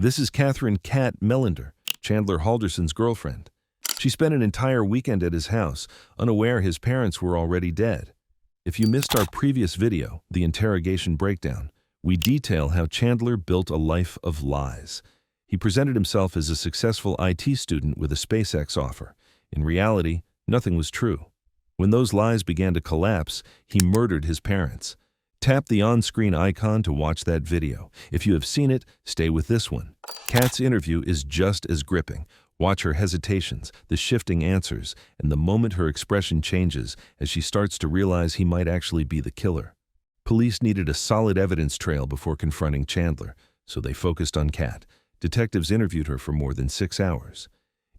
This is Catherine "Cat" Melander, Chandler Halderson's girlfriend. She spent an entire weekend at his house, unaware his parents were already dead. If you missed our previous video, the interrogation breakdown, we detail how Chandler built a life of lies. He presented himself as a successful IT student with a SpaceX offer. In reality, nothing was true. When those lies began to collapse, he murdered his parents. Tap the on-screen icon to watch that video. If you have seen it, stay with this one. Kat's interview is just as gripping. Watch her hesitations, the shifting answers, and the moment her expression changes as she starts to realize he might actually be the killer. Police needed a solid evidence trail before confronting Chandler, so they focused on Kat. Detectives interviewed her for more than 6 hours.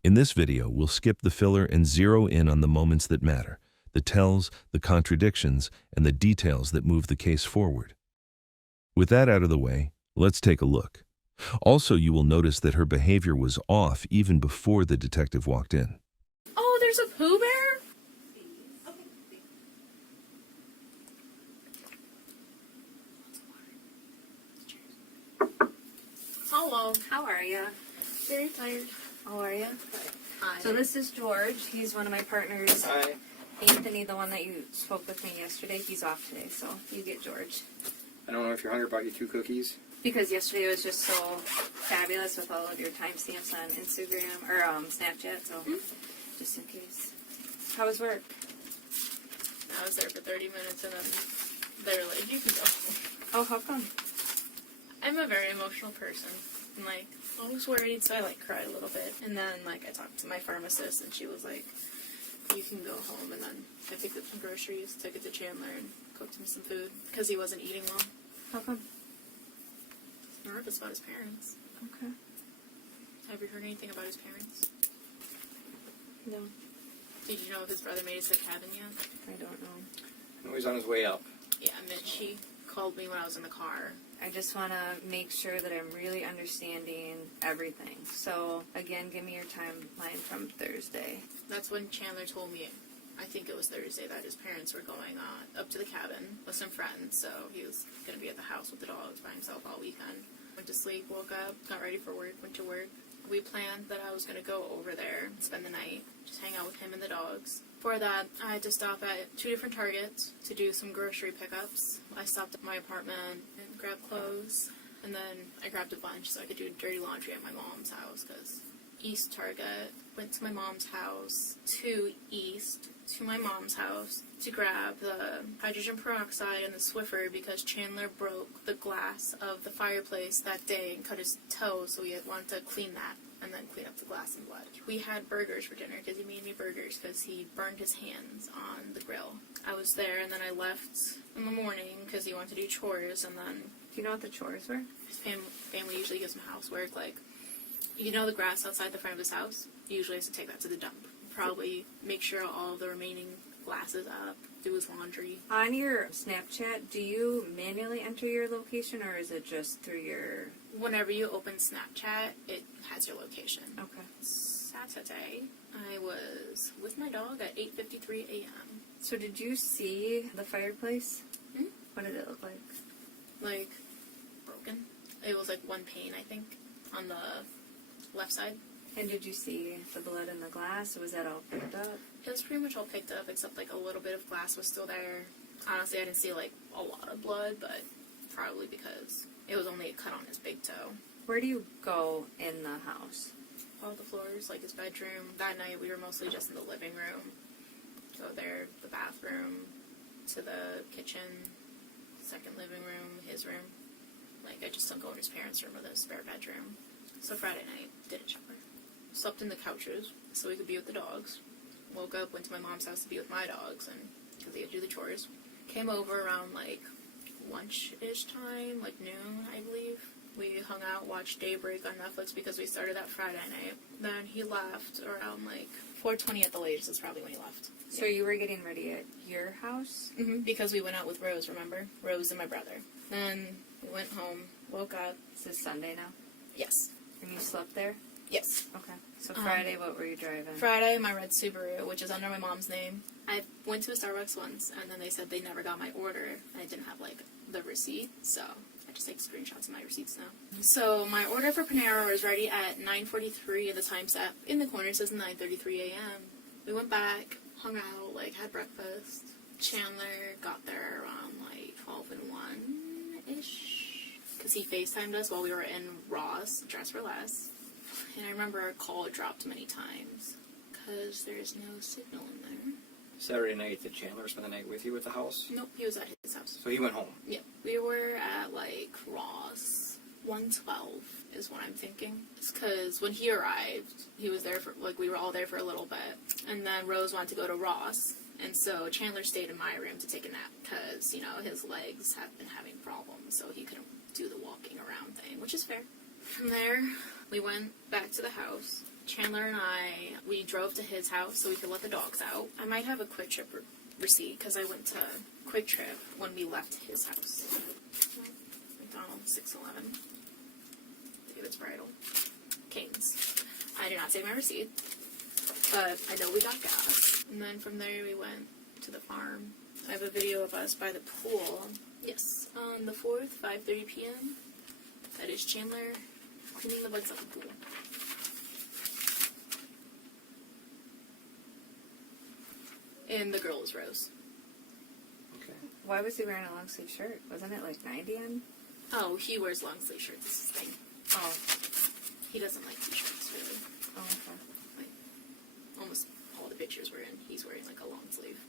In this video, we'll skip the filler and zero in on the moments that matter, the tells, the contradictions, and the details that move the case forward. With that out of the way, let's take a look. Also, you will notice that her behavior was off even before the detective walked in. Oh, there's a Pooh Bear? Hello. How are you? Very tired. How are you? Hi. So this is George. He's one of my partners. Hi. Anthony, the one that you spoke with me yesterday, he's off today, so you get George. I don't know if you're hungry about your 2 cookies. Because yesterday was just so fabulous with all of your timestamps on Instagram, or Snapchat, so just in case. How was work? I was there for 30 minutes and then they were like, you can go. Oh, how come? I'm a very emotional person. And like, I was worried, so I like cried a little bit. And then like I talked to my pharmacist and she was like, you can go home. And then I picked up some groceries, took it to Chandler and cooked him some food because he wasn't eating well. How come? Nervous about his parents. Okay. Have you heard anything about his parents? No, Did you know if his brother made it to the cabin yet? I don't know. I know he's on his way up. Yeah, Mitch, he called me when I was in the car. I just want to make sure that I'm really understanding everything. So, again, give me your timeline from Thursday. That's when Chandler told me, I think it was Thursday, that his parents were going up to the cabin with some friends, so he was going to be at the house with the dogs by himself all weekend. Went to sleep, woke up, got ready for work, went to work. We planned that I was going to go over there, spend the night, just hang out with him and the dogs. For that, I had to stop at 2 different Targets to do some grocery pickups. I stopped at my apartment and grabbed clothes, and then I grabbed a bunch so I could do dirty laundry at my mom's house, because East Target, went to my mom's house, to East, to my mom's house, to grab the hydrogen peroxide and the Swiffer because Chandler broke the glass of the fireplace that day and cut his toe, so we had wanted to clean that and then clean up the glass and blood. We had burgers for dinner because he made me burgers because he burned his hands on the grill. I was there and then I left in the morning because he wanted to do chores, and then Do you know what the chores were? his family usually gives him housework, like, you know the grass outside the front of his house? He usually has to take that to the dump. Probably make sure all of the remaining glass is up, do his laundry. On your Snapchat, do you manually enter your location, or is it just through your... Whenever you open Snapchat, it has your location. Okay. Saturday, I was with my dog at 8:53 a.m. So did you see the fireplace? Hmm? What did it look like? Like, broken. It was like one pane, I think, on the left side. And did you see the blood in the glass, or was that all picked up? It was pretty much all picked up, except like a little bit of glass was still there. Honestly, I didn't see like a lot of blood, but probably because it was only a cut on his big toe. Where do you go in the house? All the floors, like his bedroom. That night we were mostly just in the living room. Go there, the bathroom, to the kitchen, second living room, his room. Like, I just don't go in his parents' room or the spare bedroom. So Friday night, did a shower. Slept in the couches so we could be with the dogs. Woke up, went to my mom's house to be with my dogs, and because they had to do the chores. Came over around like lunch-ish time, like noon, I believe. We hung out, watched Daybreak on Netflix because we started that Friday night. Then he left around like 4:20 at the latest is probably when he left. So you were getting ready at your house? Because we went out with Rose, remember? Rose and my brother. Then we went home, woke up. Is this Sunday now? Yes. And you slept there? Yes. Okay. So Friday, what were you driving? Friday, my red Subaru, which is under my mom's name. I went to a Starbucks once, and then they said they never got my order, and I didn't have, like, the receipt, so I just take screenshots of my receipts now. So my order for Panera was ready at 9:43, and the time stamp in the corner says 9:33 a.m. We went back, hung out, like had breakfast. Chandler got there around like 12 and 1-ish, because he FaceTimed us while we were in Ross, Dress for Less. And I remember our call dropped many times, because there's no signal in there. Saturday night, did Chandler spend the night with you at the house? Nope, he was at his house. So he went home. Yep. We were at, like, Ross 112 is what I'm thinking. It's because when he arrived, he was there for, like, we were all there for a little bit. And then Rose wanted to go to Ross. And so Chandler stayed in my room to take a nap because, you know, his legs have been having problems. So he couldn't do the walking around thing, which is fair. From there, we went back to the house. Chandler and I, we drove to his house so we could let the dogs out. I might have a Quick Trip receipt because I went to Quick Trip when we left his house. McDonald's, 611. David's Bridal. Cane's. I did not save my receipt, but I know we got gas. And then from there we went to the farm. I have a video of us by the pool. Yes, on the 4th, 5:30 p.m. That is Chandler cleaning the bugs out of the pool. And the girl is Rose. Okay. Why was he wearing a long sleeve shirt? Wasn't it like 90 in? Oh, he wears long sleeve shirts. This is his thing. Oh. He doesn't like t-shirts, really. Oh, okay. Like, almost all the pictures we're in, he's wearing like a long sleeve.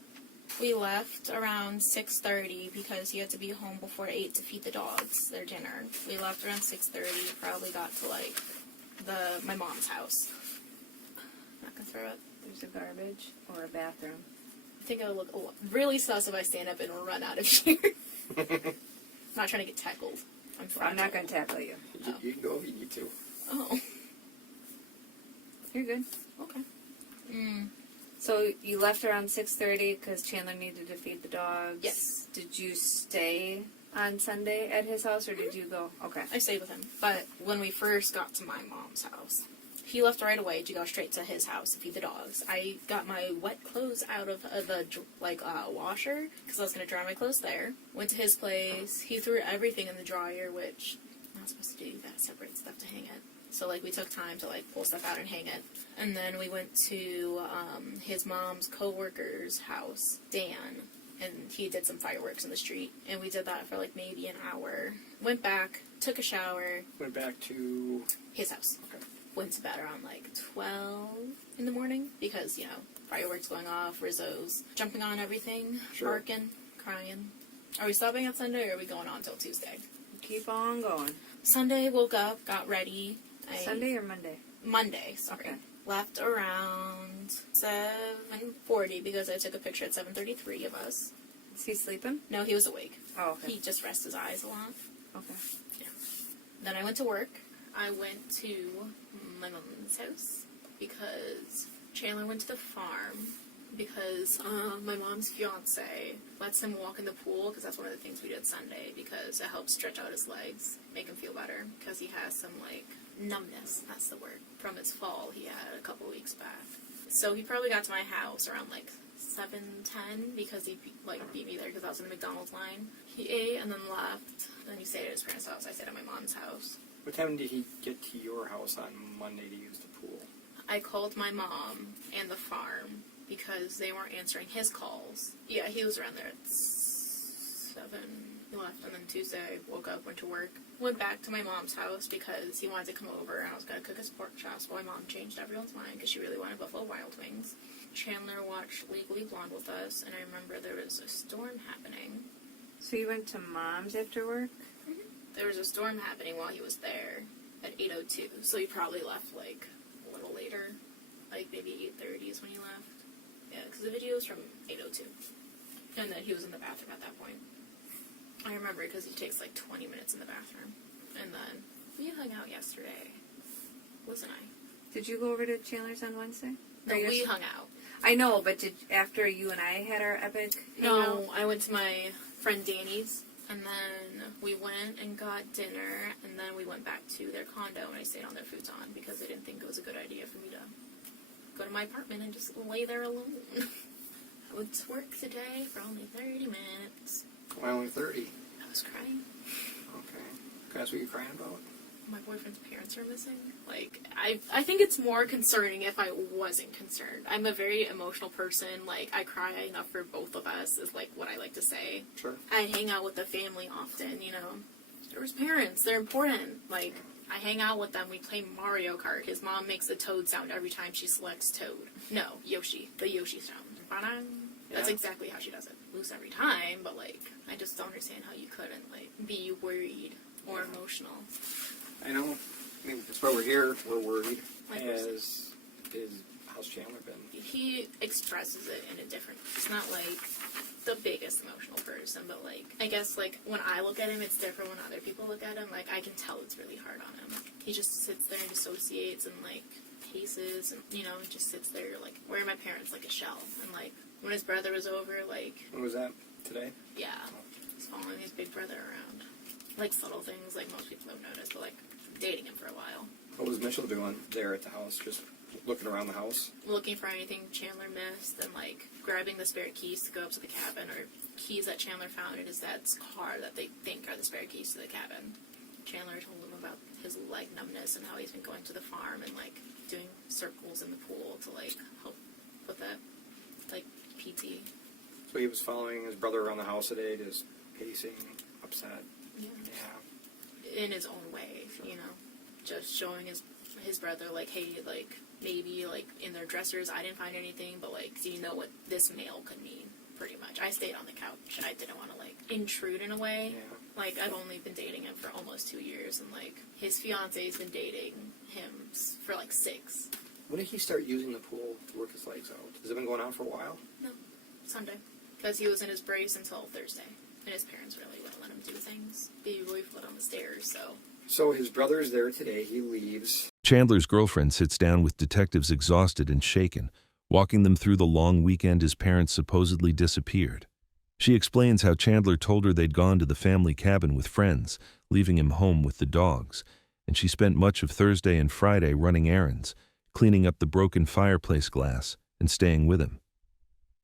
We left around 6:30 because he had to be home before 8 to feed the dogs their dinner. We left around 6:30, probably got to like my mom's house. Not gonna throw it. There's a garbage or a bathroom. I think I would look really sus if I stand up and run out of here. I'm not trying to get tackled. I'm not going to tackle you. You can go if you need to. Oh, You're good. okay. So you left around 6:30 because Chandler needed to feed the dogs. Yes. Did you stay on Sunday at his house or did you go? Okay. I stayed with him. But when we first got to my mom's house, he left right away to go straight to his house to feed the dogs. I got my wet clothes out of the washer because I was going to dry my clothes there. Went to his place. He threw everything in the dryer, which I'm not supposed to do. You gotta separate stuff to hang it. So, like, we took time to, like, pull stuff out and hang it. And then we went to his mom's co-worker's house, Dan, and he did some fireworks in the street. And we did that for, like, maybe an hour. Went back, took a shower. Went back to His house. Okay. Went to bed around, like, 12 in the morning because, you know, fireworks going off, Rizzo's jumping on everything, Sure. barking, crying. Are we stopping on Sunday or are we going on till Tuesday? Keep on going. Sunday, woke up, got ready. Sunday or Monday? Monday, sorry. Okay. Left around 7:40 because I took a picture at 7:33 of us. Is he sleeping? No, he was awake. Oh, okay. He just rests his eyes a lot. Okay. Then I went to work. I went to my mom's house because Chandler went to the farm because my mom's fiance lets him walk in the pool because that's one of the things we did Sunday because it helps stretch out his legs, make him feel better because he has some, like, numbness, that's the word, from his fall he had a couple weeks back. So he probably got to my house around, like, 7:10 because he, like, beat me there because I was in the McDonald's line. He ate and then left. Then he stayed at his parents' house. I stayed at my mom's house. What time did he get to your house on Monday to use the pool? I called my mom and the farm because they weren't answering his calls. Yeah, he was around there at 7. He left, and then Tuesday, woke up, went to work. Went back to my mom's house because he wanted to come over, and I was going to cook his pork chops. Well, my mom changed everyone's mind because she really wanted Buffalo Wild Wings. Chandler watched Legally Blonde with us, and I remember there was a storm happening. So you went to Mom's after work? There was a storm happening while he was there at 8:02, so he probably left, like, a little later. Like, maybe 8:30 is when he left. Yeah, because the video is from 8:02. And then he was in the bathroom at that point. I remember because he takes, like, 20 minutes in the bathroom. And then we hung out yesterday. Wasn't I? Did you go over to Chandler's on Wednesday? No, Or we hung out. I know, but after you and I had our epic hangout? No, I went to my friend Danny's. And then we went and got dinner, and then we went back to their condo, and I stayed on their futon because they didn't think it was a good idea for me to go to my apartment and just lay there alone. I went to work today for only 30 minutes. Why only 30? I was crying. Okay. That's what you're crying about? My boyfriend's parents are missing. Like, I think it's more concerning if I wasn't concerned. I'm a very emotional person. Like, I cry enough for both of us, is like what I like to say. Sure. I hang out with the family often, you know. There's parents. They're important. Like, I hang out with them. We play Mario Kart. His mom makes the Toad sound every time she selects Toad. No, Yoshi. The Yoshi sound. Ba-dang. That's Yeah. exactly how she does it. Loose every time, but, like, I just don't understand how you couldn't, like, be worried or emotional. I know. I mean, that's why we're here. We're worried. Like, How's Chandler been? He expresses it in a different... He's not, like, the biggest emotional person, but, like, I guess, like, when I look at him, it's different when other people look at him. Like, I can tell it's really hard on him. He just sits there and dissociates and, like, paces and, you know, just sits there, like, where are my parents? Like a shell. And, like, when his brother was over, like... When was that? Today? Yeah. He's following his big brother around. Like, subtle things, like, most people have noticed, but, like, dating him for a while. What was Mitchell doing there at the house? Just looking around the house? Looking for anything Chandler missed and, like, grabbing the spare keys to go up to the cabin, or keys that Chandler found in his dad's car that they think are the spare keys to the cabin. Chandler told him about his leg numbness and how he's been going to the farm and, like, doing circles in the pool to, like, help with that, like, PT. So he was following his brother around the house today, just pacing, upset. Yeah. Yeah. In his own way, you know, just showing his brother, like, hey, like, maybe, like, in their dressers, I didn't find anything, but, like, do you know what this mail could mean, pretty much. I stayed on the couch. I didn't want to, like, intrude in a way. Yeah. Like, I've only been dating him for almost 2 years, and, like, his fiance's been dating him for, like, 6. When did he start using the pool to work his legs out? Has it been going on for a while? No, Sunday. Because he was in his brace until Thursday. And his parents really wouldn't let him do things. Baby boy fled on the stairs, so... So his brother is there today. He leaves. Chandler's girlfriend sits down with detectives exhausted and shaken, walking them through the long weekend his parents supposedly disappeared. She explains how Chandler told her they'd gone to the family cabin with friends, leaving him home with the dogs, and she spent much of Thursday and Friday running errands, cleaning up the broken fireplace glass, and staying with him.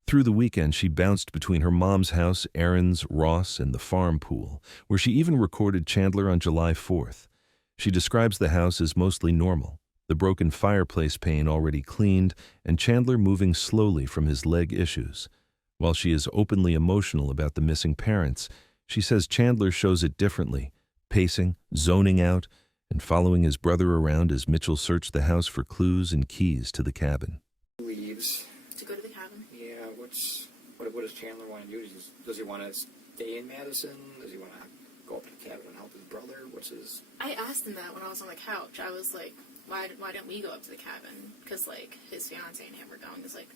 Through the weekend, she bounced between her mom's house, errands, Ross, and the farm pool, where she even recorded Chandler on July 4th. She describes the house as mostly normal, the broken fireplace pane already cleaned, and Chandler moving slowly from his leg issues. While she is openly emotional about the missing parents, she says Chandler shows it differently, pacing, zoning out, and following his brother around as Mitchell searched the house for clues and keys to the cabin. He leaves. To go to the cabin. Yeah, what does Chandler want to do? Does he want to stay in Madison? Does he want to go up to the cabin and help his brother? What's his... I asked him that when I was on the couch. I was like, why didn't we go up to the cabin? Because, like, his fiance and him were going. He's like,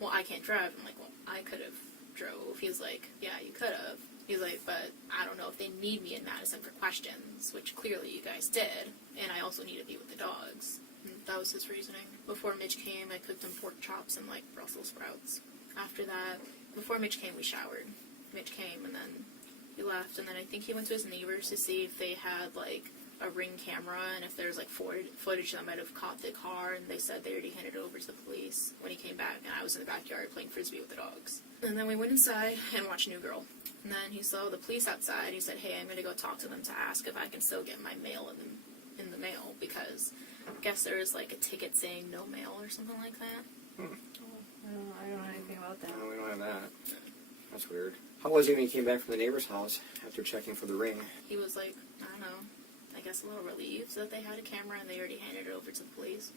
well, I can't drive. I'm like, well, I could have drove. He's like, yeah, you could have. He's like, but I don't know if they need me in Madison for questions, which clearly you guys did, and I also need to be with the dogs. And that was his reasoning. Before Mitch came, I cooked him pork chops and, like, Brussels sprouts. After that, before Mitch came, we showered. Mitch came, and then he left, and then I think he went to his neighbors to see if they had, like, a Ring camera, and if there's, like, footage that might have caught the car, and they said they already handed it over to the police when he came back, and I was in the backyard playing Frisbee with the dogs. And then we went inside and watched New Girl. And then he saw the police outside. He said, hey, I'm going to go talk to them to ask if I can still get my mail in the mail, because I guess there is, like, a ticket saying no mail or something like that. I don't know anything about that. No, we don't have that. That's weird. How was he when he came back from the neighbor's house after checking for the ring? He was like, I don't know, I guess a little relieved that they had a camera and they already handed it over to the police.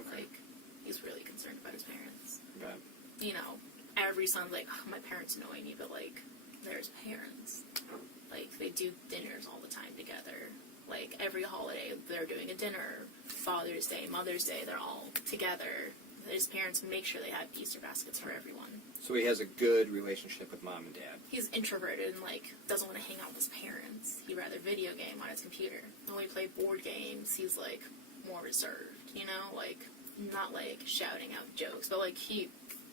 Okay. Like, he's really concerned about his parents. But You know, every son's like, oh, my parents annoy me, but, like, there's parents. Like, they do dinners all the time together. Like, every holiday, they're doing a dinner. Father's Day, Mother's Day, they're all together. His parents make sure they have Easter baskets for everyone. so he has a good relationship with mom and dad. He's introverted and, like, doesn't want to hang out with his parents. He'd rather video game on his computer. When we play board games, he's, like, more reserved, you know? Like, not, like, shouting out jokes, but, like, he,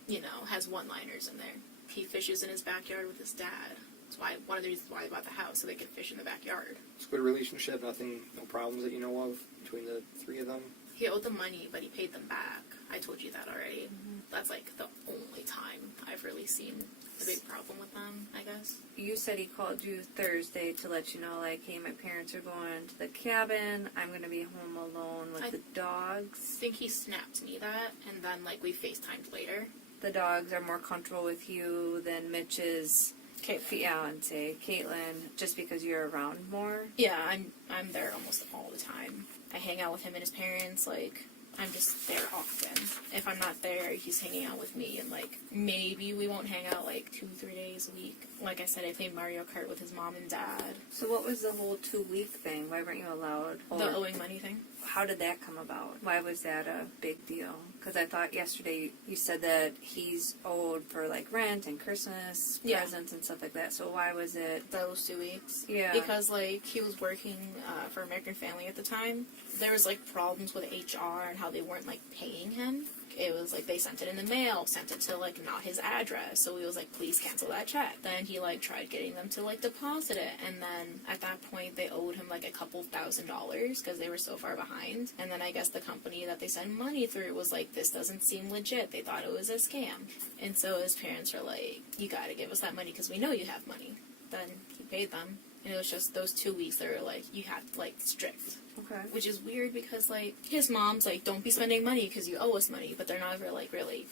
you know, has one-liners in there. He fishes in his backyard with his dad. That's why one of the reasons why they bought the house, so they could fish in the backyard. It's a good relationship. Nothing, no problems that you know of between the three of them. He owed them money, but he paid them back. I told you that already. Mm-hmm. That's like the only time I've really seen the big problem with them, I guess. You said he called you Thursday to let you know, like, hey, my parents are going to the cabin. I'm going to be home alone with the dogs. I think he snapped me that, and then like we FaceTimed later. The dogs are more comfortable with you than Mitch's fiance, Caitlin, just because you're around more. Yeah, I'm there almost all the time. I hang out with him and his parents, like, I'm just there often. If I'm not there, he's hanging out with me, and, like, maybe we won't hang out, like, 2-3 days a week. Like I said, I play Mario Kart with his mom and dad. So what was the whole 2-week thing? Why weren't you allowed? The owing money thing? How did that come about? Why was that a big deal? Because I thought yesterday you said that he's owed for, like, rent and Christmas presents and stuff like that. So why was it... Those 2 weeks? Yeah. Because, like, he was working for American Family at the time. There was, like, problems with HR and how they weren't, like, paying him. It was, like, they sent it in the mail, sent it to, like, not his address. So he was like, please cancel that check. Then he, like, tried getting them to, like, deposit it. And then at that point, they owed him, like, a couple $1,000s because they were so far behind. And then I guess the company that they sent money through was like, this doesn't seem legit. They thought it was a scam. And so his parents were like, you gotta give us that money because we know you have money. Then he paid them. And it was just those 2 weeks they were like, you have to, like, strict. Okay. Which is weird because, like, his mom's like, don't be spending money because you owe us money. But they're never, like, really.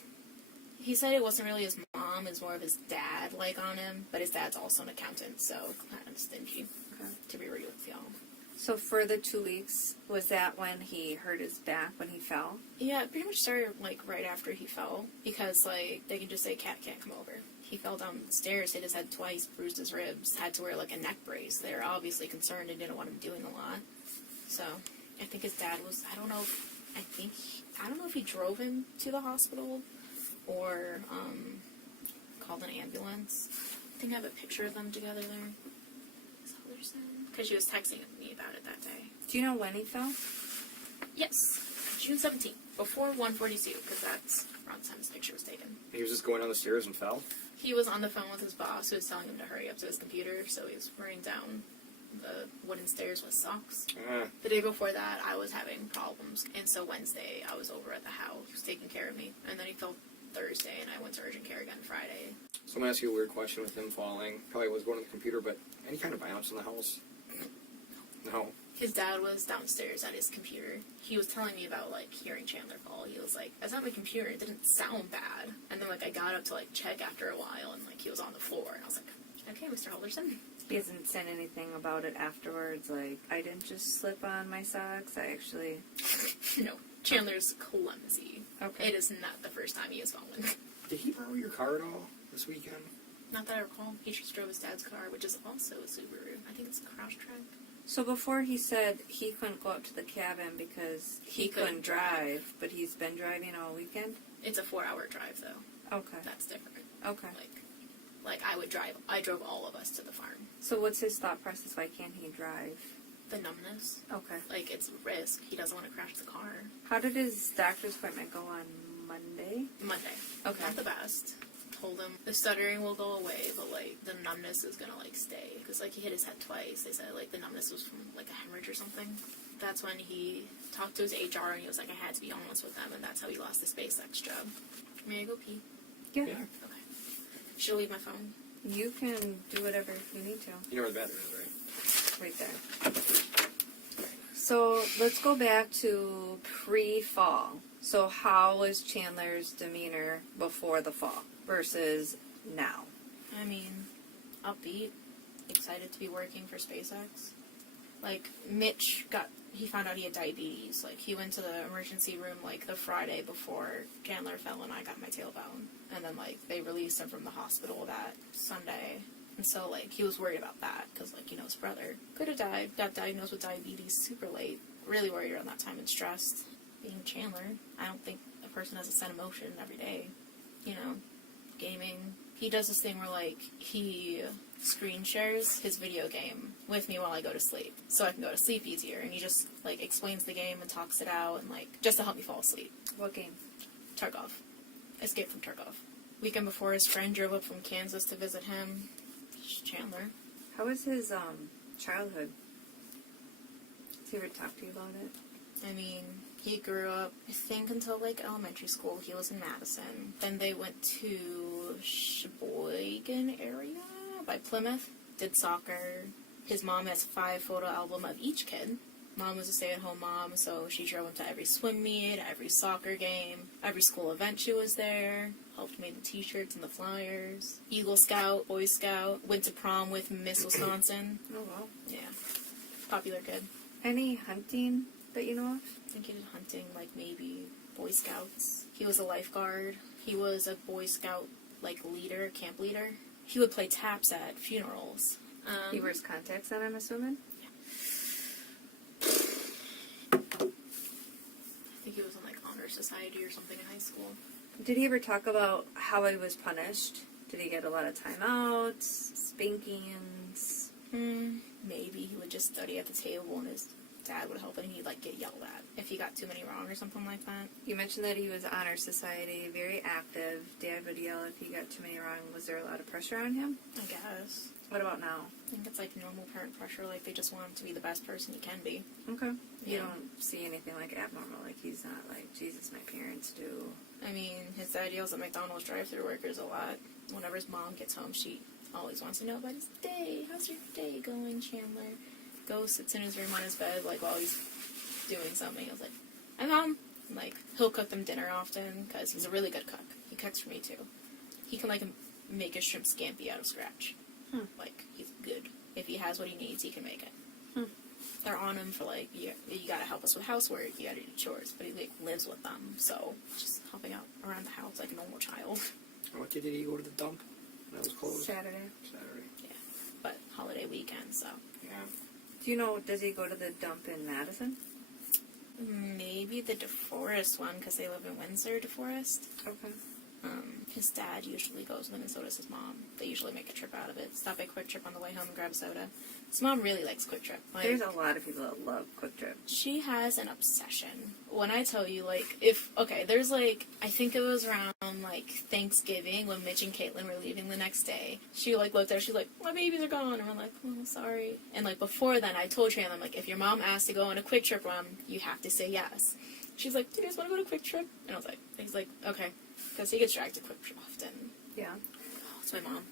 He said it wasn't really his mom, it's more of his dad, like, on him. But his dad's also an accountant, so kind of stingy, to be real with y'all. So for the 2 weeks, was that when he hurt his back when he fell? Yeah, it pretty much started, like, right after he fell. Because, like, they can just say, Cat can't come over. He fell down the stairs, hit his head twice, bruised his ribs, had to wear, like, a neck brace. They were obviously concerned and didn't want him doing a lot. So, I think his dad was, I don't know if he drove him to the hospital or, called an ambulance. I think I have a picture of them together there. Because she was texting me about it that day. Do you know when he fell? Yes, June 17th, before 1:42, because that's around the time this picture was taken. He was just going down the stairs and fell? He was on the phone with his boss, who was telling him to hurry up to his computer, so he was running down the wooden stairs with socks. The day before that, I was having problems, and so Wednesday, I was over at the house. He was taking care of me, and then he fell Thursday, and I went to urgent care again Friday. So I'm going to ask you a weird question with him falling. Probably was going to the computer, but any kind of violence in the house? No. His dad was downstairs at his computer. He was telling me about, like, hearing Chandler fall. He was like, that's not my computer. It didn't sound bad. And then, like, I got up to, like, check after a while, and, like, he was on the floor. And I was like, okay, Mr. Alderson. He hasn't said anything about it afterwards, like, I didn't just slip on my socks, I actually... No. Chandler's clumsy. Okay. It is not the first time he has fallen. Did he borrow your car at all this weekend? Not that I recall. He just drove his dad's car, which is also a Subaru. I think it's a Crosstrek. So before he said he couldn't go up to the cabin because he couldn't drive, but he's been driving all weekend? It's a 4-hour drive, though. Okay. That's different. Okay. Like I drove all of us to the farm. So what's his thought process? Why can't he drive? The numbness. Okay. Like, it's risk. He doesn't want to crash the car. How did his doctor's appointment go on Monday? Monday. Okay. Not the best. Told him the stuttering will go away, but, like, the numbness is gonna, like, stay. Because, like, he hit his head twice. They said, like, the numbness was from, like, a hemorrhage or something. That's when he talked to his HR and he was like, I had to be honest with them, and that's how he lost his SpaceX job. May I go pee? Yeah. Okay. Should I leave my phone? You can do whatever you need to. You know where the bathroom is, right? Right there. So let's go back to pre-fall. So how was Chandler's demeanor before the fall versus now? I mean, upbeat, excited to be working for SpaceX. Like, Mitch he found out he had diabetes. Like, he went to the emergency room, like, the Friday before Chandler fell and I got my tailbone. And then, like, they released him from the hospital that Sunday. And so, like, he was worried about that because, like, you know, his brother could have died, got diagnosed with diabetes super late. Really worried around that time and stressed. Being Chandler, I don't think a person has a set emotion every day. You know, gaming. He does this thing where, like, he screen shares his video game with me while I go to sleep, so I can go to sleep easier, and he just, like, explains the game and talks it out, and, like, just to help me fall asleep. What game? Tarkov. Escape from Tarkov. Weekend before, his friend drove up from Kansas to visit him. Chandler. How was his childhood? Has he ever talked to you about it? I mean, he grew up, I think, until like elementary school. He was in Madison. Then they went to Sheboygan area by Plymouth. Did soccer. His mom has 5 photo album of each kid. Mom was a stay-at-home mom, so she drove him to every swim meet, every soccer game, every school event she was there. Helped make the t-shirts and the flyers. Eagle Scout, Boy Scout. Went to prom with Miss Wisconsin. Oh, wow. Yeah. Popular kid. Any hunting that you know of? I think he did hunting, like maybe Boy Scouts. He was a lifeguard. He was a Boy Scout, like, leader, camp leader. He would play taps at funerals. He wears contacts on, I'm assuming? I think he was in, like, honor society or something in high school. Did he ever talk about how he was punished? Did he get a lot of timeouts, spankings? Maybe he would just study at the table and his dad would help and he'd, like, get yelled at if he got too many wrong or something like that. You mentioned that he was honor society, very active. Dad would yell if he got too many wrong. Was there a lot of pressure on him? I guess. What about now? I think it's, like, normal parent pressure. Like, they just want him to be the best person he can be. Okay. You Yeah. don't see anything like abnormal. Like he's not like, Jesus, my parents do. I mean, his dad yells at McDonald's drive-thru workers a lot. Whenever his mom gets home, she always wants to know about his day. How's your day going, Chandler? Goes, sits in his room on his bed, like, while he's doing something. I was like, hi, Mom. And, like, he'll cook them dinner often, because he's a really good cook. He cooks for me, too. He can, like, make a shrimp scampi out of scratch. Like, he's good. If he has what he needs, he can make it. They're on him for, like, you gotta help us with housework, you gotta do chores, but he, like, lives with them, so just helping out around the house like a normal child. And what day did he go to the dump? When it was closed? Saturday. Saturday. Yeah. But holiday weekend, so. Yeah. Do you know, does he go to the dump in Madison? Maybe the DeForest one, because they live in Windsor, DeForest. Okay. His dad usually goes, and then so does his mom. They usually make a trip out of it. Stop at Quick Trip on the way home and grab a soda. His mom really likes Quick Trip. Like, There's a lot of people that love Quick Trip. she has an obsession. When I tell you, like, there's, like, I think it was around, like, Thanksgiving when Mitch and Caitlin were leaving the next day. She, like, looked at her, she's like, my babies are gone. And we're like, oh, sorry. And, like, before then, I told Chandler, I'm like, if your mom asks to go on a Quick Trip run, you have to say yes. She's like, do you guys want to go to Quick Trip? And I was like, he's like, okay. Because he gets dragged to Quick Trip often. Yeah. Oh, it's my mom.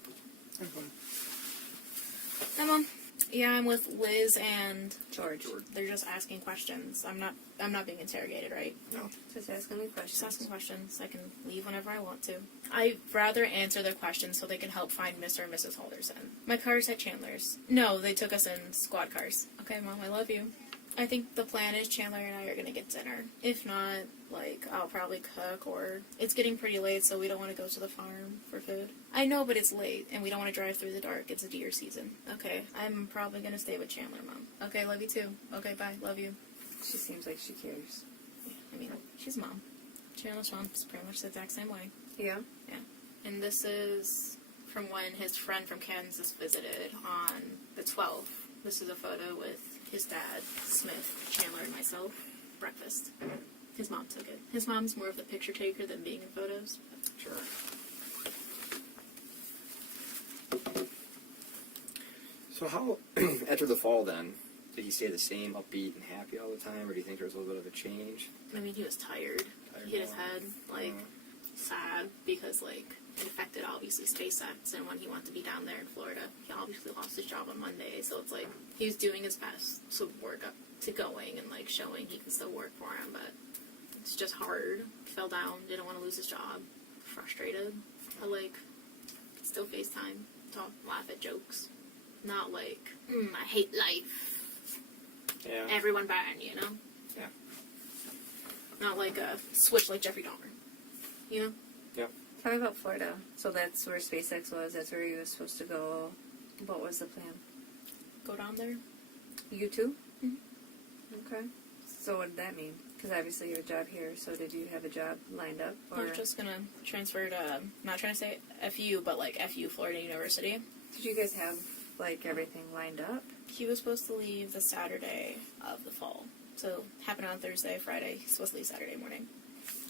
Hi, Mom. Yeah, I'm with Liz and George. they're just asking questions. I'm not being interrogated, right? No. Just asking me questions. Just asking questions. I can leave whenever I want to. I'd rather answer their questions so they can help find Mr. and Mrs. Halderson. My car's at Chandler's. No, they took us in squad cars. Okay, Mom, I love you. I think the plan is Chandler and I are going to get dinner. If not, like, I'll probably cook, or it's getting pretty late, so we don't want to go to the farm for food. I know, but it's late, and we don't want to drive through the dark. It's a deer season. Okay, I'm probably going to stay with Chandler, Mom. Okay, love you too. Okay, bye. Love you. She seems like she cares. Yeah, I mean, she's mom. Chandler's mom is pretty much the exact same way. Yeah. Yeah. And this is from when his friend from Kansas visited on the 12th. This is a photo with his dad, Smith, Chandler, and myself. Breakfast. His mom took it. His mom's more of the picture taker than being in photos. Sure. So how, after the fall then, did he stay the same, upbeat and happy all the time, or do you think there was a little bit of a change? I mean, he was tired. He hit his head, like, sad, because, like, it affected, obviously, SpaceX, and when he wanted to be down there in Florida, he obviously lost his job on Monday, so it's like, he was doing his best to work up to going and, like, showing he can still work for him, but it's just hard. Fell down, didn't want to lose his job, frustrated, but, like, still FaceTime, talk, laugh at jokes. Not like, I hate life. Yeah. Everyone bad, you know? Yeah. Not like a switch like Jeffrey Dahmer. You know? Yep. Tell me about Florida. So that's where SpaceX was. That's where he was supposed to go. What was the plan? Go down there. You too? Mhm. Okay. So what did that mean? Because obviously you have a job here. So did you have a job lined up? I was just gonna transfer to, not trying to say FU, but like FU, Florida University. Did you guys have like everything lined up? He was supposed to leave the Saturday of the fall. So, happened on Thursday, Friday. He's supposed to leave Saturday morning.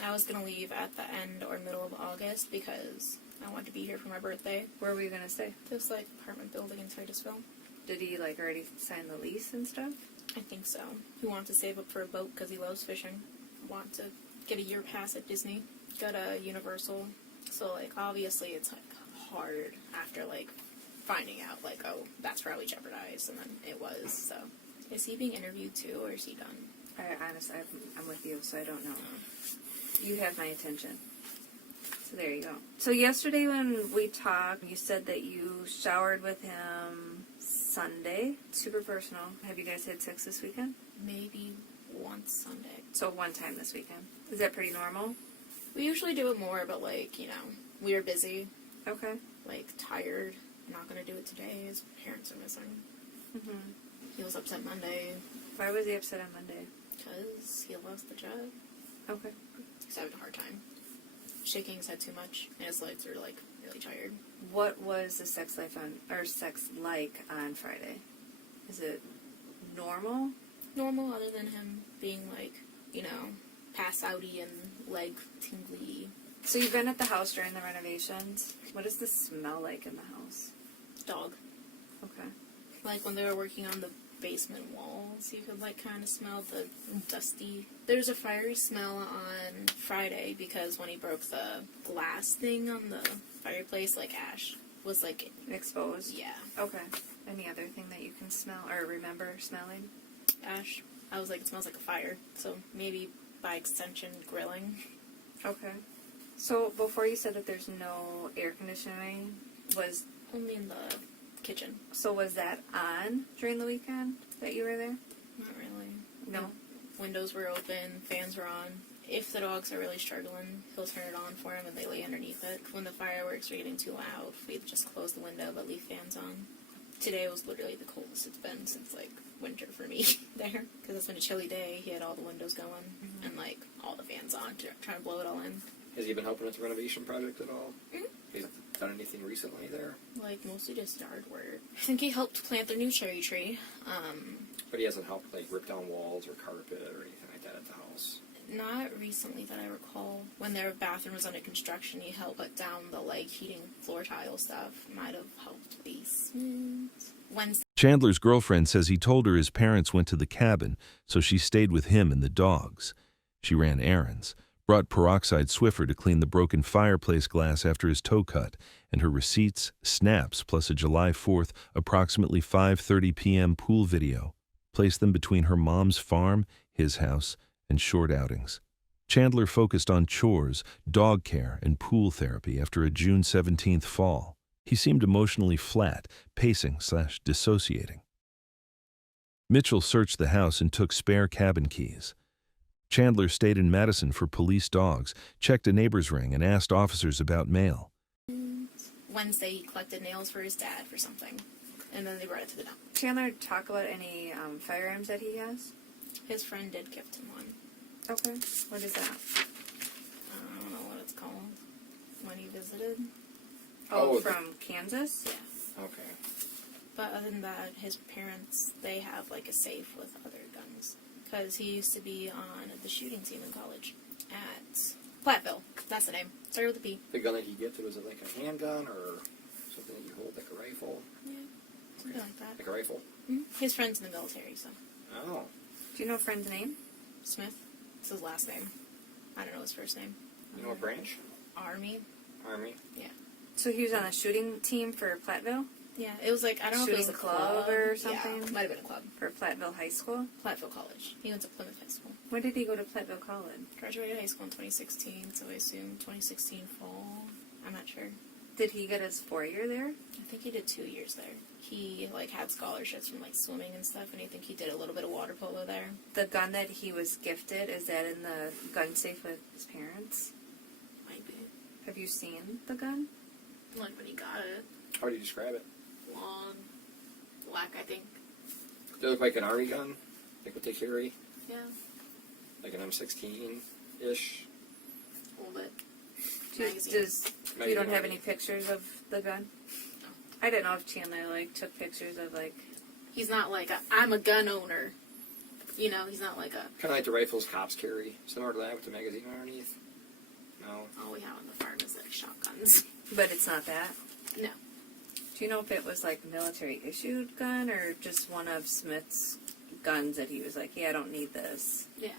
I was going to leave at the end or middle of August because I wanted to be here for my birthday. Where were you gonna stay? This like apartment building in Titusville. Did he like already sign the lease and stuff? I think so. He wanted to save up for a boat because he loves fishing. Want to get a year pass at Disney. Go to Universal. So like obviously it's like hard after like finding out like, oh, that's probably jeopardized, and then it was. So is he being interviewed too, or is he done? I honestly, I'm with you, so I don't know. You have my attention. So there you go. So yesterday when we talked, you said that you showered with him Sunday. Super personal. Have you guys had sex this weekend? Maybe once Sunday. So one time this weekend. Is that pretty normal? We usually do it more, but like, you know, we were busy, Okay. like tired. Not gonna do it today. His parents are missing. Mm-hmm. He was upset Monday Why was he upset on Monday? because he lost the job. Okay. He's having a hard time. Shaking his head too much, and his legs are like really tired. What was the sex like on Friday? Is it normal? Normal, other than him being like, you know, pass outy and leg tingly. So you've been at the house during the renovations. What does the smell like in the house? Dog. Okay. Like when they were working on the basement walls, you could like kind of smell the dusty. There's a fiery smell on Friday because when he broke the glass thing on the fireplace, like ash was like, Exposed? yeah, Okay. Any other thing that you can smell or remember smelling? ash. I was like, it smells like a fire, so maybe by extension grilling. Okay. So before you said that there's no air conditioning, Only in the kitchen. was that on during the weekend that you were there? Not really. No. Windows were open, fans were on. If the dogs are really struggling, he'll turn it on for them and they lay underneath it. When the fireworks are getting too loud, we'd just close the window but leave fans on. Today was literally the coldest it's been since like winter for me there, because it's been a chilly day. He had all the windows going and like all the fans on to try and blow it all in. Has he been helping with the renovation project at all? Mhm. He's done anything recently there? Like mostly just yard work. I think he helped plant their new cherry tree. But he hasn't helped like rip down walls or carpet or anything like that at the house. Not recently that I recall. When their bathroom was under construction, he helped put down the like heating floor tile stuff. Might have helped basement. Wednesday. Chandler's girlfriend says he told her his parents went to the cabin, so she stayed with him and the dogs. She ran errands, brought peroxide Swiffer to clean the broken fireplace glass after his toe cut, and her receipts, snaps, plus a July 4th, approximately 5:30 p.m. pool video. Placed them between her mom's farm, his house, and short outings. Chandler focused on chores, dog care, and pool therapy after a June 17th fall. He seemed emotionally flat, pacing/dissociating. Mitchell searched the house and took spare cabin keys. Chandler stayed in Madison for police dogs, checked a neighbor's ring, and asked officers about mail. Wednesday, he collected nails for his dad for something, and then they brought it to the dump. Chandler, talk about any firearms that he has? His friend did gift him one. Okay. What is that? I don't know what it's called. When he visited. Oh, Oh, from Kansas? Yeah. Okay. But other than that, his parents, they have like a safe with other guns. Because he used to be on the shooting team in college at Platteville. That's the name. Started with a P. The gun that he gifted, was it like a handgun or something that you hold like a rifle? Yeah, something like that. Like a rifle? His friend's in the military, so. Oh. Do you know a friend's name? Smith. It's his last name. I don't know his first name. You know what branch? Army. Army? Yeah. So he was on a shooting team for Platteville? Yeah, it was like, I don't know if it was a Shooting club or something? Yeah, might have been a club. For Platteville High School? Platteville College. He went to Plymouth High School. When did he go to Platteville College? Graduated high school in 2016, so I assume 2016 fall. I'm not sure. Did he get his 4-year there? I think he did 2 years there. He like had scholarships from like swimming and stuff, and I think he did a little bit of water polo there. The gun that he was gifted, is that in the gun safe with his parents? Might be. Have you seen the gun? Like when he got it. How do you describe it? Long. Black, I think. Does it look like an army gun? Like what they carry? Yeah. Like an M16-ish? A little bit. You don't have any pictures of the gun? No. I didn't know if Chandler took pictures of He's not like I'm a gun owner. You know, he's not like a. Kind of like the rifles cops carry. Similar to that with the magazine underneath. No. All we have on the farm is like shotguns. But it's not that? No. Do you know if it was like a military issued gun or just one of Smith's guns that he was like, yeah, I don't need this? Yeah.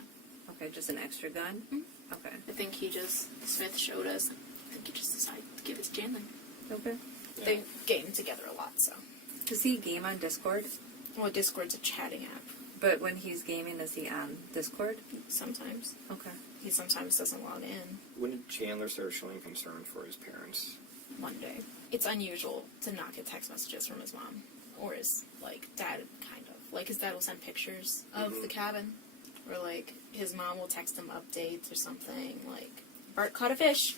Okay, just an extra gun? Mhm. Okay. I think Smith showed us. I think he just decided to give it to Chandler. Okay. Yeah. They game together a lot, so. Does he game on Discord? Well, Discord's a chatting app. But when he's gaming, is he on Discord? Sometimes. Okay. He sometimes doesn't log in. When did Chandler start showing concern for his parents? Monday. It's unusual to not get text messages from his mom. Or his, like, dad, kind of. Like, his dad will send pictures of the cabin. Or, like, his mom will text him updates or something. Like, Bart caught a fish.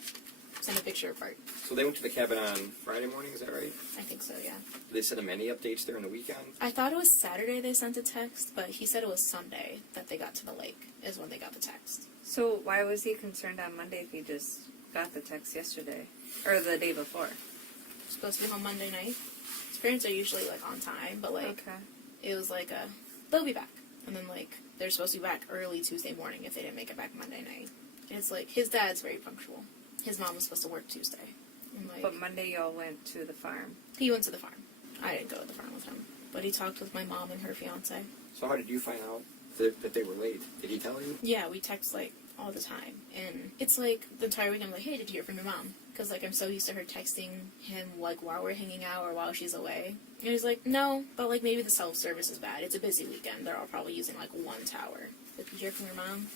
Send a picture of Bart. So they went to the cabin on Friday morning, is that right? I think so, yeah. Did they send him any updates during the weekend? I thought it was Saturday they sent a text, but he said it was Sunday that they got to the lake, is when they got the text. So why was he concerned on Monday if he just got the text yesterday? Or the day before? Supposed to be home Monday night. His parents are usually, like, on time, but, like, Okay. it was like they'll be back. And then, like, they're supposed to be back early Tuesday morning if they didn't make it back Monday night. And it's like, his dad's very punctual. His mom was supposed to work Tuesday. And, like, But Monday y'all went to the farm. he went to the farm. I didn't go to the farm with him. But he talked with my mom and her fiance. So how did you find out that they were late? Did he tell you? Yeah, we text, like, all the time. And it's like, the entire week I'm like, hey, did you hear from your mom? Because, like, I'm so used to her texting him, like, while we're hanging out or while she's away. And he's like, no, but, like, maybe the self-service is bad. It's a busy weekend. They're all probably using, like, one tower. Did you hear from your mom?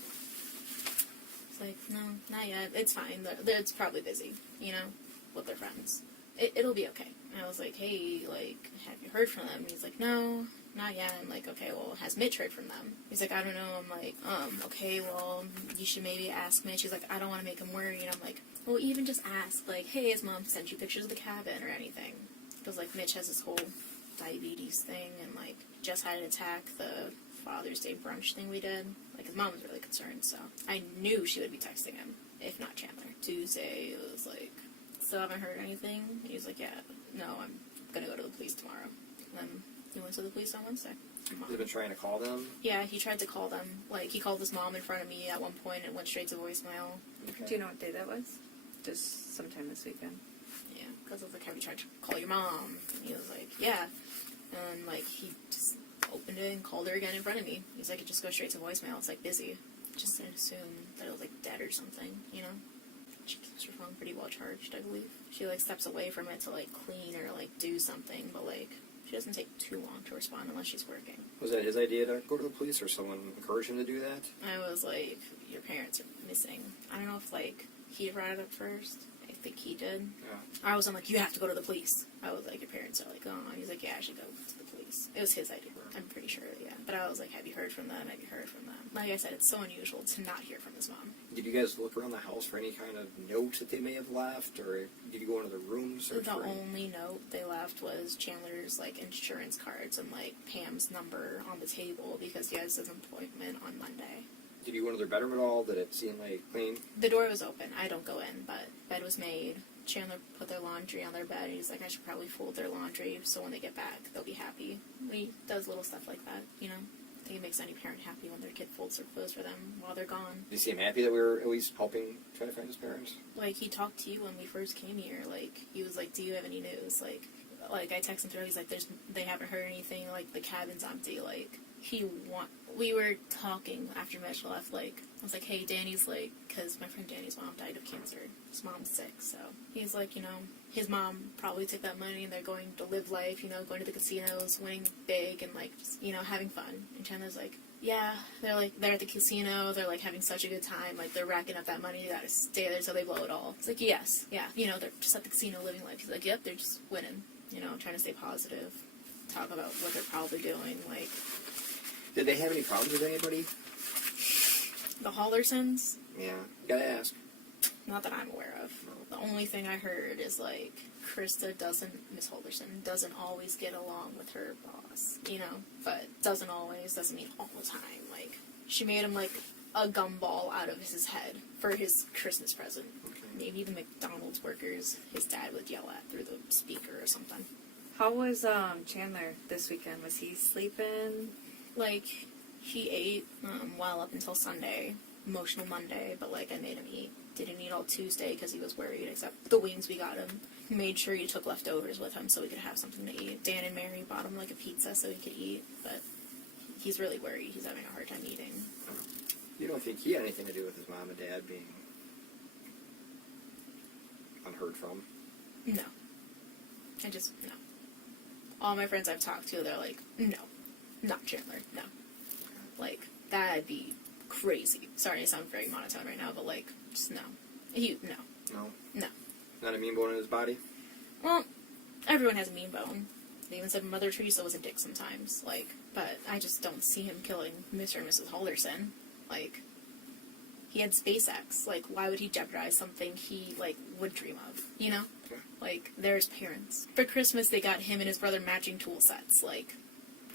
It's like, no, not yet. It's fine. It's probably busy, you know, with their friends. It'll be okay. And I was like, hey, like, have you heard from them? And he's like, no, not yet. I'm like, okay, well, has Mitch heard from them? He's like, I don't know. I'm like, okay, well, you should maybe ask Mitch. He's like, I don't want to make him worry. And I'm like, well, even just ask, like, hey, his mom sent you pictures of the cabin or anything. Because, like, Mitch has this whole diabetes thing and, like, just had an attack the Father's Day brunch thing we did. Like, his mom was really concerned, so I knew she would be texting him, if not Chandler. Tuesday, it was like, still haven't heard anything? He was like, yeah, no, I'm gonna go to the police tomorrow. And then he went to the police on Wednesday. He's been trying to call them? Yeah, he tried to call them. Like, he called his mom in front of me at one point and went straight to voicemail. Okay. Do you know what day that was? Just sometime this weekend. Yeah, because I was like, have you tried to call your mom? And he was like, yeah. And, like, he just opened it and called her again in front of me. He's like, it just goes straight to voicemail. It's, like, busy. Just didn't assume that it was, like, dead or something, you know? She keeps her phone pretty well charged, I believe. She, like, steps away from it to, like, clean or, like, do something, but, like, she doesn't take too long to respond unless she's working. Was that his idea to go to the police, or someone encouraged him to do that? I was like, your parents are missing. I don't know if, like, he brought it up first. I think he did. Yeah. I was like, you have to go to the police. I was like, your parents are like, oh. He's like, yeah, I should go to the police. It was his idea. I'm pretty sure, yeah. But I was like, have you heard from them? Have you heard from them? Like I said, it's so unusual to not hear from his mom. Did you guys look around the house for any kind of notes that they may have left, or did you go into the rooms? The only note they left was Chandler's, like, insurance cards and, like, Pam's number on the table because he has his appointment on Monday. Did you go into their bedroom at all? Did it seem like clean? The door was open. I don't go in, but bed was made. Chandler put their laundry on their bed. He's like, I should probably fold their laundry so when they get back, they'll be happy. He does little stuff like that, you know? I think it makes any parent happy when their kid folds their clothes for them while they're gone. Did you seem happy that we were at least helping try to find his parents? Like, he talked to you when we first came here. Like, he was like, do you have any news? Like I texted him through. He's like, they haven't heard anything. Like, the cabin's empty. Like, we were talking after Mitch left. Like, I was like, hey, Danny's like, because my friend Danny's mom died of cancer. His mom's sick, so he's like, you know, his mom probably took that money and they're going to live life, you know, going to the casinos, winning big, and, like, just, you know, having fun. And Chandler's like, yeah, they're at the casino, they're, like, having such a good time, like, they're racking up that money, you gotta stay there so they blow it all. It's like, yes, yeah, you know, they're just at the casino living life. He's like, yep, they're just winning, you know, trying to stay positive, talk about what they're probably doing, like. Did they have any problems with anybody? The Haldersons? Yeah, gotta ask. Not that I'm aware of. The only thing I heard is, like, Miss Halderson doesn't always get along with her boss, you know? But doesn't mean all the time. Like, she made him, like, a gumball out of his head for his Christmas present. Okay. Maybe the McDonald's workers his dad would yell at through the speaker or something. How was Chandler this weekend? Was he sleeping? Like, he ate well up until Sunday. emotional Monday, but like I made him eat. Didn't eat all Tuesday because he was worried, except the wings we got him. Made sure he took leftovers with him so we could have something to eat. Dan and Mary bought him like a pizza so he could eat, but he's really worried. He's having a hard time eating. You don't think he had anything to do with his mom and dad being unheard from? No. No. All my friends I've talked to, they're like, no. Not Chandler, no. Like, that'd be crazy. Sorry I sound very monotone right now, but like, just no. No. No? No. Not a mean bone in his body? Well, everyone has a mean bone. They even said Mother Teresa was a dick sometimes. Like, but I just don't see him killing Mr. and Mrs. Holderson. Like, he had SpaceX. Like, why would he jeopardize something he, like, would dream of? You know? Okay. Like, they're his parents. For Christmas, they got him and his brother matching tool sets. Like,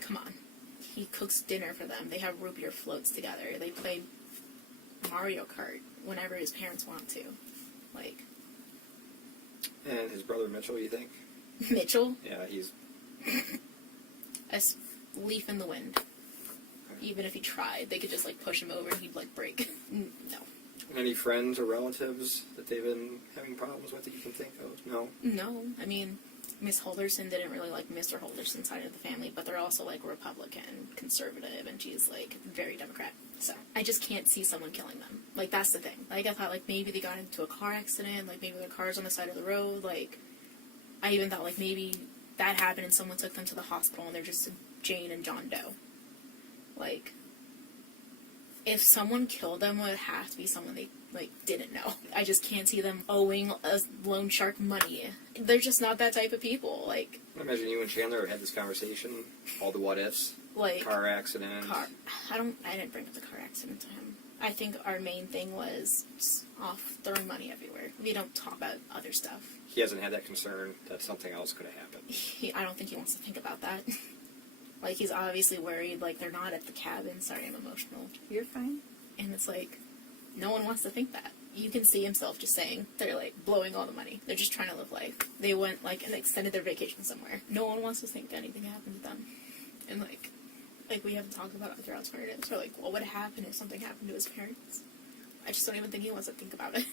come on. He cooks dinner for them. They have root beer floats together. They play Mario Kart whenever his parents want to. Like... And his brother Mitchell, you think? Mitchell? Yeah, he's... A leaf in the wind. Even if he tried, they could just, like, push him over and he'd, like, break. No. Any friends or relatives that they've been having problems with that you can think of? No? No. I mean, Miss Holderson didn't really like Mr. Holderson's side of the family, but they're also, like, Republican, conservative, and she's, like, very Democrat. So, I just can't see someone killing them. Like, that's the thing. Like, I thought, like, maybe they got into a car accident, like, maybe their car's on the side of the road, like, I even thought, like, maybe that happened and someone took them to the hospital and they're just Jane and John Doe. Like, if someone killed them, it would have to be someone they, like, didn't know. I just can't see them owing a loan shark money. They're just not that type of people. Like, I imagine you and Chandler had this conversation, all the what-ifs, like... car accident. I didn't bring up the car accident to him. I think our main thing was just off throwing money everywhere. We don't talk about other stuff. He hasn't had that concern that something else could have happened. I don't think he wants to think about that. Like, he's obviously worried, like, they're not at the cabin. Sorry, I'm emotional. You're fine. And it's like, no one wants to think that. You can see himself just saying, they're, like, blowing all the money. They're just trying to live life. They went, like, and extended their vacation somewhere. No one wants to think anything happened to them. And, like, we haven't talked about other alternatives. Or, like, what would happen if something happened to his parents? I just don't even think he wants to think about it.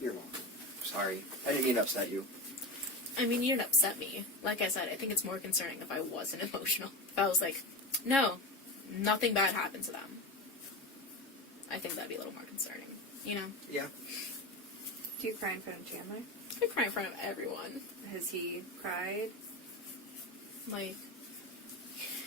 You're welcome. Sorry. I didn't mean to upset you. I mean, you didn't upset me. Like I said, I think it's more concerning if I wasn't emotional. If I was like, no, nothing bad happened to them. I think that'd be a little more concerning, you know? Yeah. Do you cry in front of Chandler? I cry in front of everyone. Has he cried? Like,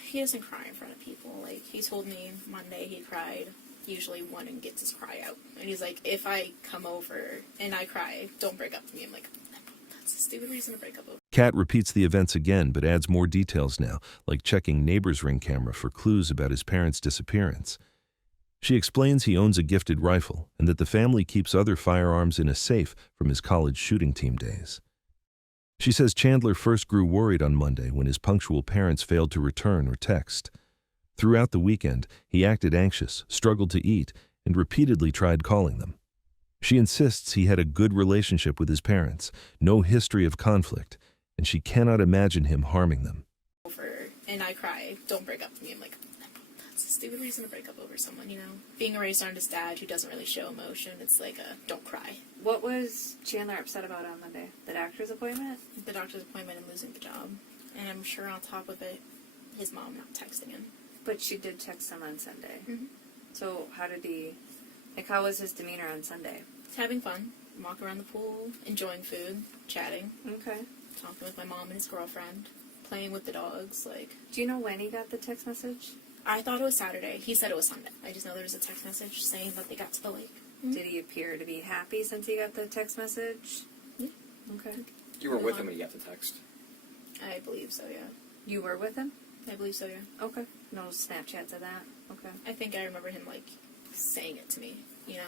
he doesn't cry in front of people. Like, he told me Monday he cried. Usually one and gets his cry out. And he's like, if I come over and I cry, don't break up with me. I'm like, that's a stupid reason to break up over. Kat repeats the events again, but adds more details now, like checking neighbor's Ring camera for clues about his parents' disappearance. She explains he owns a gifted rifle and that the family keeps other firearms in a safe from his college shooting team days. She says Chandler first grew worried on Monday when his punctual parents failed to return or text. Throughout the weekend, he acted anxious, struggled to eat, and repeatedly tried calling them. She insists he had a good relationship with his parents, no history of conflict, and she cannot imagine him harming them. And I cry, don't break up with me. I'm like, that's a stupid reason to break up over someone, you know? Being raised around his dad who doesn't really show emotion, it's like a don't cry. What was Chandler upset about on Monday? The doctor's appointment? The doctor's appointment and losing the job. And I'm sure on top of it, his mom not texting him. But she did text him on Sunday. Mm-hmm. So how was his demeanor on Sunday? He's having fun, walking around the pool, enjoying food, chatting, Okay. talking with my mom and his girlfriend, playing with the dogs, like... Do you know when he got the text message? I thought it was Saturday. He said it was Sunday. I just know there was a text message saying that they got to the lake. Mm-hmm. Did he appear to be happy since he got the text message? Yeah. Okay. You were with him when he got the text. I believe so, yeah. You were with him? I believe so, yeah. Okay. No Snapchats of that? Okay. I think I remember him, like, saying it to me, you know?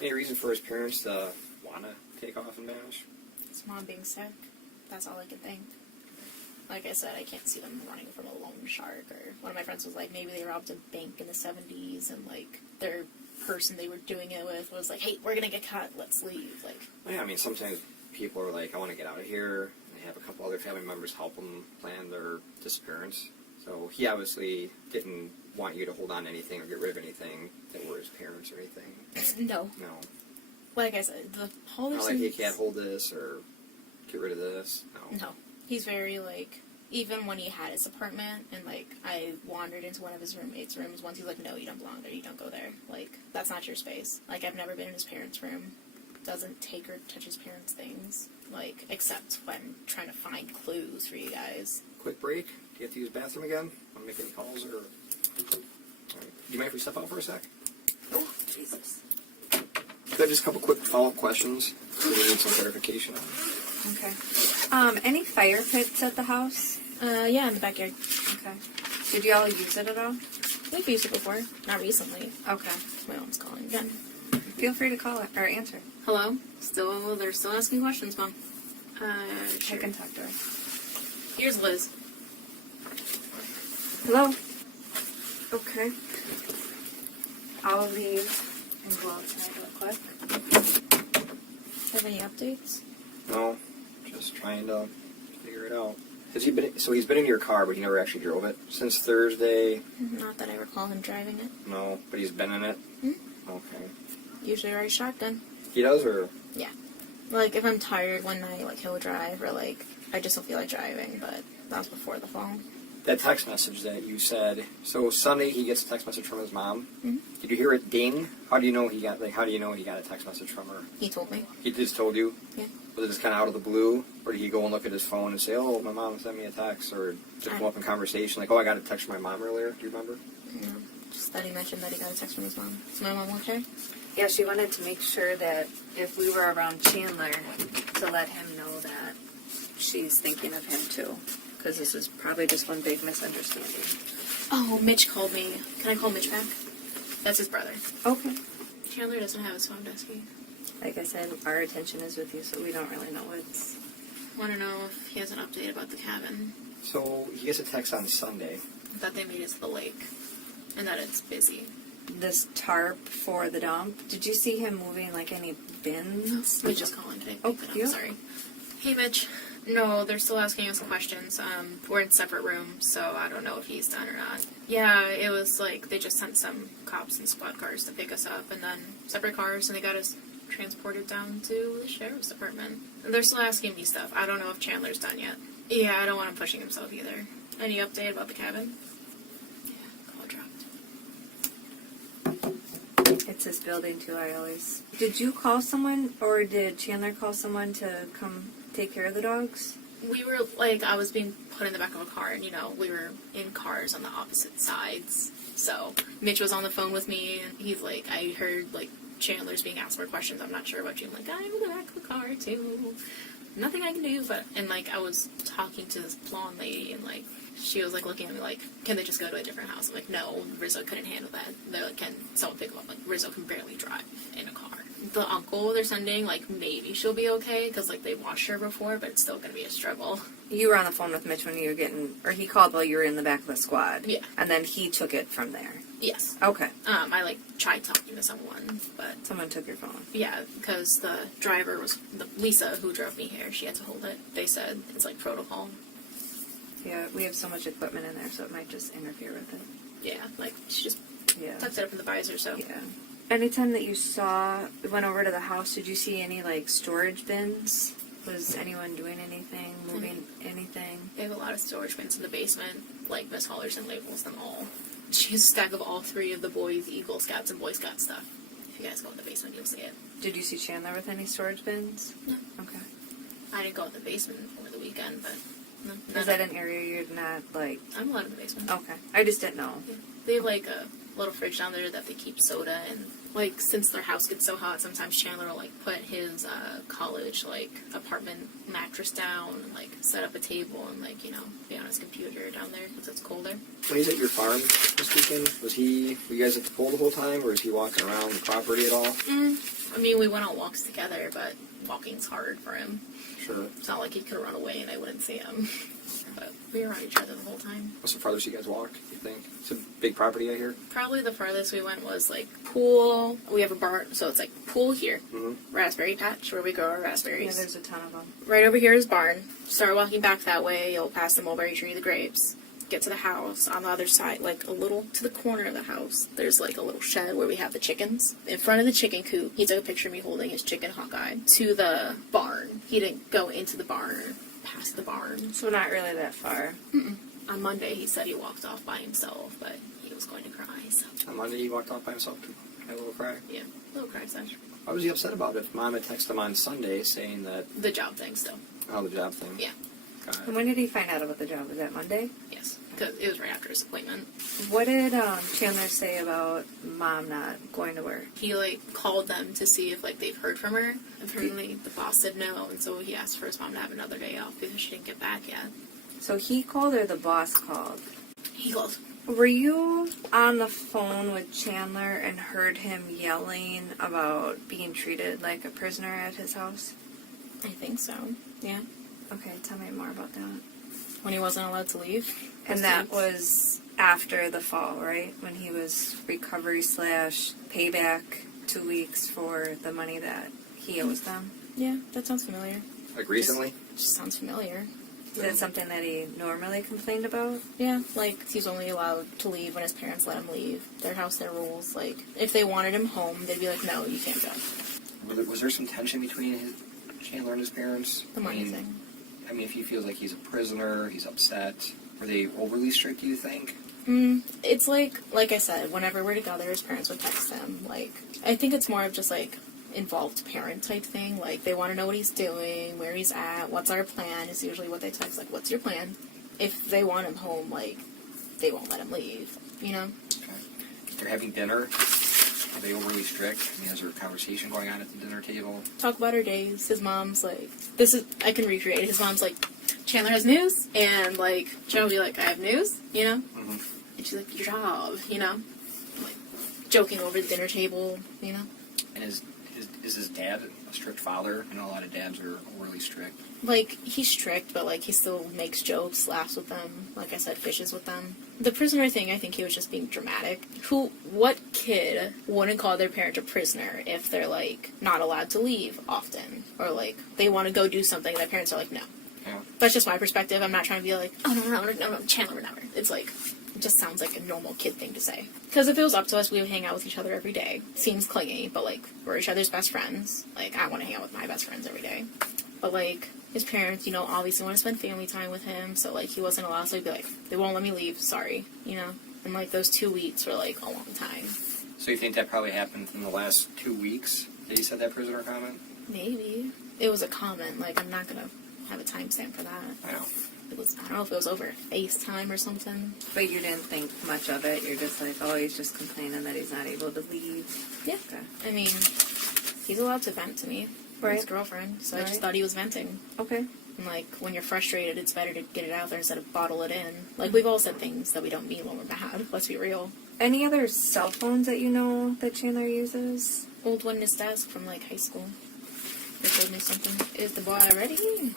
Any reason for his parents to want to take off and vanish? His mom being sick. That's all I can think. Like I said, I can't see them running from a loan shark. Or one of my friends was like, maybe they robbed a bank in the 70s and, like, their person they were doing it with was like, hey, we're going to get caught. Let's leave. Like, Yeah, I mean, sometimes people are like, I want to get out of here. They have a couple other family members help them plan their disappearance. So he obviously didn't want you to hold on to anything or get rid of anything that were his parents or anything? No. No. Like I said, the Not like, Haldersons... you can't hold this or get rid of this? No. No. He's very, like... Even when he had his apartment, and, like, I wandered into one of his roommates' rooms once, he's like, no, you don't belong there, you don't go there. Like, that's not your space. Like, I've never been in his parents' room. Doesn't take or touch his parents' things. Like, except when trying to find clues for you guys. Quick break. Do you have to use the bathroom again? Want to make any calls or? All right. Do you mind if we step out for a sec? Oh, Jesus. Just a couple quick follow-up questions. So we need some clarification on. Okay. Any fire pits at the house? Yeah, in the backyard. Okay. Did y'all use it at all? We've used it before. Not recently. Okay. My mom's calling again. Feel free to call it or answer. Hello? They're still asking questions, Mom. I Sure. can talk to her. Here's Liz. Hello? Okay. I'll leave and go outside real quick. Have any updates? No, just trying to figure it out. Has he been? So he's been in your car, but he never actually drove it since Thursday. Not that I recall him driving it. No, but he's been in it. Hmm? Okay. Usually rides shotgun. He does, or Yeah. Like, if I'm tired one night, like, he'll drive, or, like, I just don't feel like driving, but that was before the fall. that text message that you said. So Sunday he gets a text message from his mom. Mm-hmm. Did you hear it ding? How do you know he got? Like, how do you know he got a text message from her? He told me. He just told you. Yeah. Was it just kind of out of the blue, or did he go and look at his phone and say, "Oh, my mom sent me a text," or just come up in conversation like, "Oh, I got a text from my mom earlier." Do you remember? No. Just that he mentioned that he got a text from his mom. Is my mom okay? Yeah, she wanted to make sure that if we were around Chandler, to let him know that she's thinking of him too. Because this is probably just one big misunderstanding. Oh, Mitch called me. Can I call Mitch back? That's his brother. Okay. Chandler doesn't have his phone, does he? Like I said, our attention is with you, so we don't really know what's... Want to know if he has an update about the cabin. So he gets a text on Sunday. That they made it to the lake. And that it's busy. This tarp for the dump. Did you see him moving like any bins? Mitch is calling today. Oh, I'm yeah. sorry. Hey, Mitch. No, they're still asking us questions. We're in separate rooms, so I don't know if he's done or not. Yeah, it was like they just sent some cops and squad cars to pick us up, and then separate cars, and they got us transported down to the sheriff's department. And they're still asking me stuff. I don't know if Chandler's done yet. Yeah, I don't want him pushing himself either. Any update about the cabin? Yeah, call dropped. It's his building too, I always... Did you call someone, or did Chandler call someone to come take care of the dogs? We were, like, I was being put in the back of a car, and, you know, we were in cars on the opposite sides. So, Mitch was on the phone with me, and he's like, I heard, like, Chandler's being asked more questions. I'm not sure about you. I'm like, I'm in the back of the car, too. Nothing I can do, but, and, like, I was talking to this blonde lady, and, like, she was, like, looking at me like, can they just go to a different house? I'm like, no, Rizzo couldn't handle that. They're like, can someone pick him up? Like, Rizzo can barely drive in a car. The uncle they're sending, like, maybe she'll be okay, because, like, they watched her before, but it's still going to be a struggle. You were on the phone with Mitch when you were getting... Or he called while you were in the back of the squad. Yeah. And then he took it from there. Yes. Okay. I, like, tried talking to someone, but... Someone took your phone. Yeah, because the driver was... Lisa, who drove me here, she had to hold it. They said it's, like, protocol. Yeah, we have so much equipment in there, so it might just interfere with it. Yeah, like, she just Yeah. tucks it up in the visor, so... Yeah. Anytime that you went over to the house, did you see any, like, storage bins? Was anyone doing anything, moving anything? They have a lot of storage bins in the basement. Like, Miss Hallerson labels them all. She has a stack of all three of the boys' Eagle Scouts and Boy Scout stuff. If you guys go in the basement, you'll see it. Did you see Chandler with any storage bins? No. Okay. I didn't go in the basement over the weekend, but... No, Is that an area you're not, like... I'm allowed in the basement. Okay. I just didn't know. Yeah. They have, like, a little fridge down there that they keep soda and... Like, since their house gets so hot, sometimes Chandler will, like, put his college, like, apartment mattress down and, like, set up a table and, like, you know, be on his computer down there because it's colder. When he's at your farm this weekend, were you guys at the pool the whole time, or is he walking around the property at all? I mean, we went on walks together, but walking's hard for him. Sure. It's not like he could run away and I wouldn't see him. But we were around each other the whole time. What's the farthest you guys walked, you think? It's a big property out here. Probably the farthest we went was, like, pool. We have a barn, so it's, like, pool here. Mm-hmm. Raspberry patch, where we grow our Yeah, raspberries. there's a ton of them. Right over here is barn. Start walking back that way, you'll pass the mulberry tree, the grapes. get to the house, on the other side, like a little to the corner of the house, there's like a little shed where we have the chickens. In front of the chicken coop, he took a picture of me holding his chicken Hawkeye to the barn. He didn't go into the barn or past the barn. So not really that far. Mm-mm. On Monday, he said he walked off by himself, but he was going to cry, so. On Monday, he walked off by himself too. Had a little cry. Yeah, little cry session. Why was he upset about it? Mom had texted him on Sunday saying that, The job thing still. oh, the job thing. Yeah. Got And it. when did he find out about the job? Was that Monday? Yes, because it was right after his appointment. What did Chandler say about mom not going to work? He, like, called them to see if, like, they've heard from her. Apparently, the boss said no, and so he asked for his mom to have another day off because she didn't get back yet. So he called or the boss called? He called. Were you on the phone with Chandler and heard him yelling about being treated like a prisoner at his house? I think so. Yeah. Okay, tell me more about that. When he wasn't allowed to leave. And that was after the fall, right? When he was recovery / payback 2 weeks for the money that he owes them? Yeah, that sounds familiar. Like recently? Just sounds familiar. Is that something that he normally complained about? Yeah, like, he's only allowed to leave when his parents let him leave. Their house, their rules. Like, if they wanted him home, they'd be like, no, you can't go. Was there some tension between Chandler and his parents? The money thing. I mean, if he feels like he's a prisoner, he's upset. Were they overly strict, do you think? It's like I said, whenever we're together, his parents would text him. Like, I think it's more of just, like, involved parent type thing. Like, they want to know what he's doing, where he's at, what's our plan is usually what they text. Like, what's your plan? If they want him home, like, they won't let him leave, you know? Okay. If they're having dinner, are they overly strict? I mean, is there a conversation going on at the dinner table? Talk about our days. His mom's like, I can recreate it. His mom's like, Chandler has news, and like, Chandler will be like, I have news, you know? Mm-hmm. And she's like, your job, you know? Like, joking over the dinner table, you know? And is his dad a strict father? I know a lot of dads are overly strict. Like, he's strict, but like, he still makes jokes, laughs with them, like I said, fishes with them. The prisoner thing, I think he was just being dramatic. What kid wouldn't call their parent a prisoner if they're like, not allowed to leave often? Or like, they want to go do something, their parents are like, no. Yeah. That's just my perspective. I'm not trying to be like, oh, no, Chandler would never. It's like, it just sounds like a normal kid thing to say. Because if it was up to us, we would hang out with each other every day. Seems clingy, but like, we're each other's best friends. Like, I want to hang out with my best friends every day. But like, his parents, you know, obviously want to spend family time with him, so like, he wasn't allowed, so he'd be like, they won't let me leave, sorry, you know? And like, those 2 weeks were like a long time. So you think that probably happened in the last 2 weeks that he said that prisoner comment? Maybe. It was a comment, like, I'm not gonna have a timestamp for that. I know. I don't know if it was over FaceTime or something. But you didn't think much of it. You're just like, oh, he's just complaining that he's not able to leave. Yeah. Okay. I mean, he's allowed to vent to me. Right. His girlfriend, so I just Right. thought he was venting. Okay. And like, when you're frustrated, it's better to get it out there instead of bottle it in. Like, we've all said things that we don't mean when we're mad. Let's be real. Any other cell phones that you know that Chandler uses? Old one in his desk from like high school. They told me something. Is the boy ready?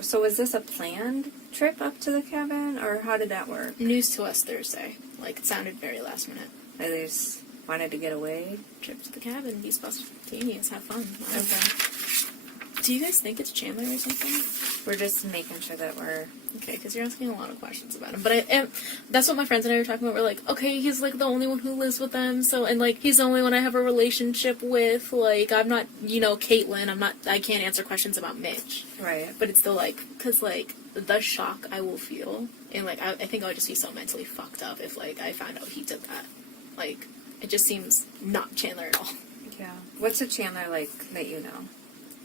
So was this a planned trip up to the cabin, or how did that work? News to us Thursday. Like, it sounded very last minute. They just wanted to get away? Trip to the cabin, be spontaneous, have fun. Okay. Do you guys think it's Chandler or something? We're just making sure that we're... Okay, because you're asking a lot of questions about him. But that's what my friends and I were talking about. We're like, okay, he's like the only one who lives with them, so, and like, he's the only one I have a relationship with. Like, I'm not, you know, Caitlin. I can't answer questions about Mitch. Right. But it's still like, because like, the shock I will feel, and like, I think I would just be so mentally fucked up if like, I found out he did that. Like, it just seems not Chandler at all. Yeah. What's a Chandler like that you know?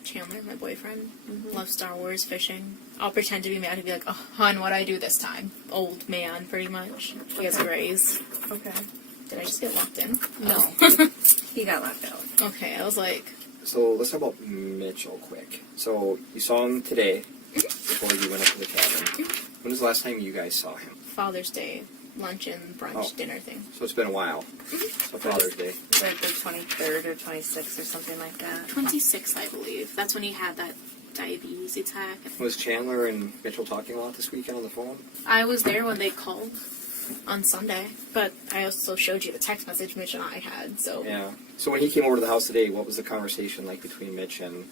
Chandler, my boyfriend, loves Star Wars, fishing. I'll pretend to be mad and be like, oh, hon, what'd I do this time? Old man, pretty much. He has grays. Okay. Did I just get locked in? No. He got locked out. Okay, I was like, So let's talk about Mitchell quick. So you saw him today before you went up to the cabin. When was the last time you guys saw him? Father's Day, luncheon, brunch, dinner thing. So it's been a while. So Father's Day. Like the 23rd or 26th or something like that. 26th, I believe. That's when he had that diabetes attack. Was Chandler and Mitchell talking a lot this weekend on the phone? I was there when they called on Sunday, but I also showed you the text message Mitch and I had, so... Yeah. So when he came over to the house today, what was the conversation like between Mitch and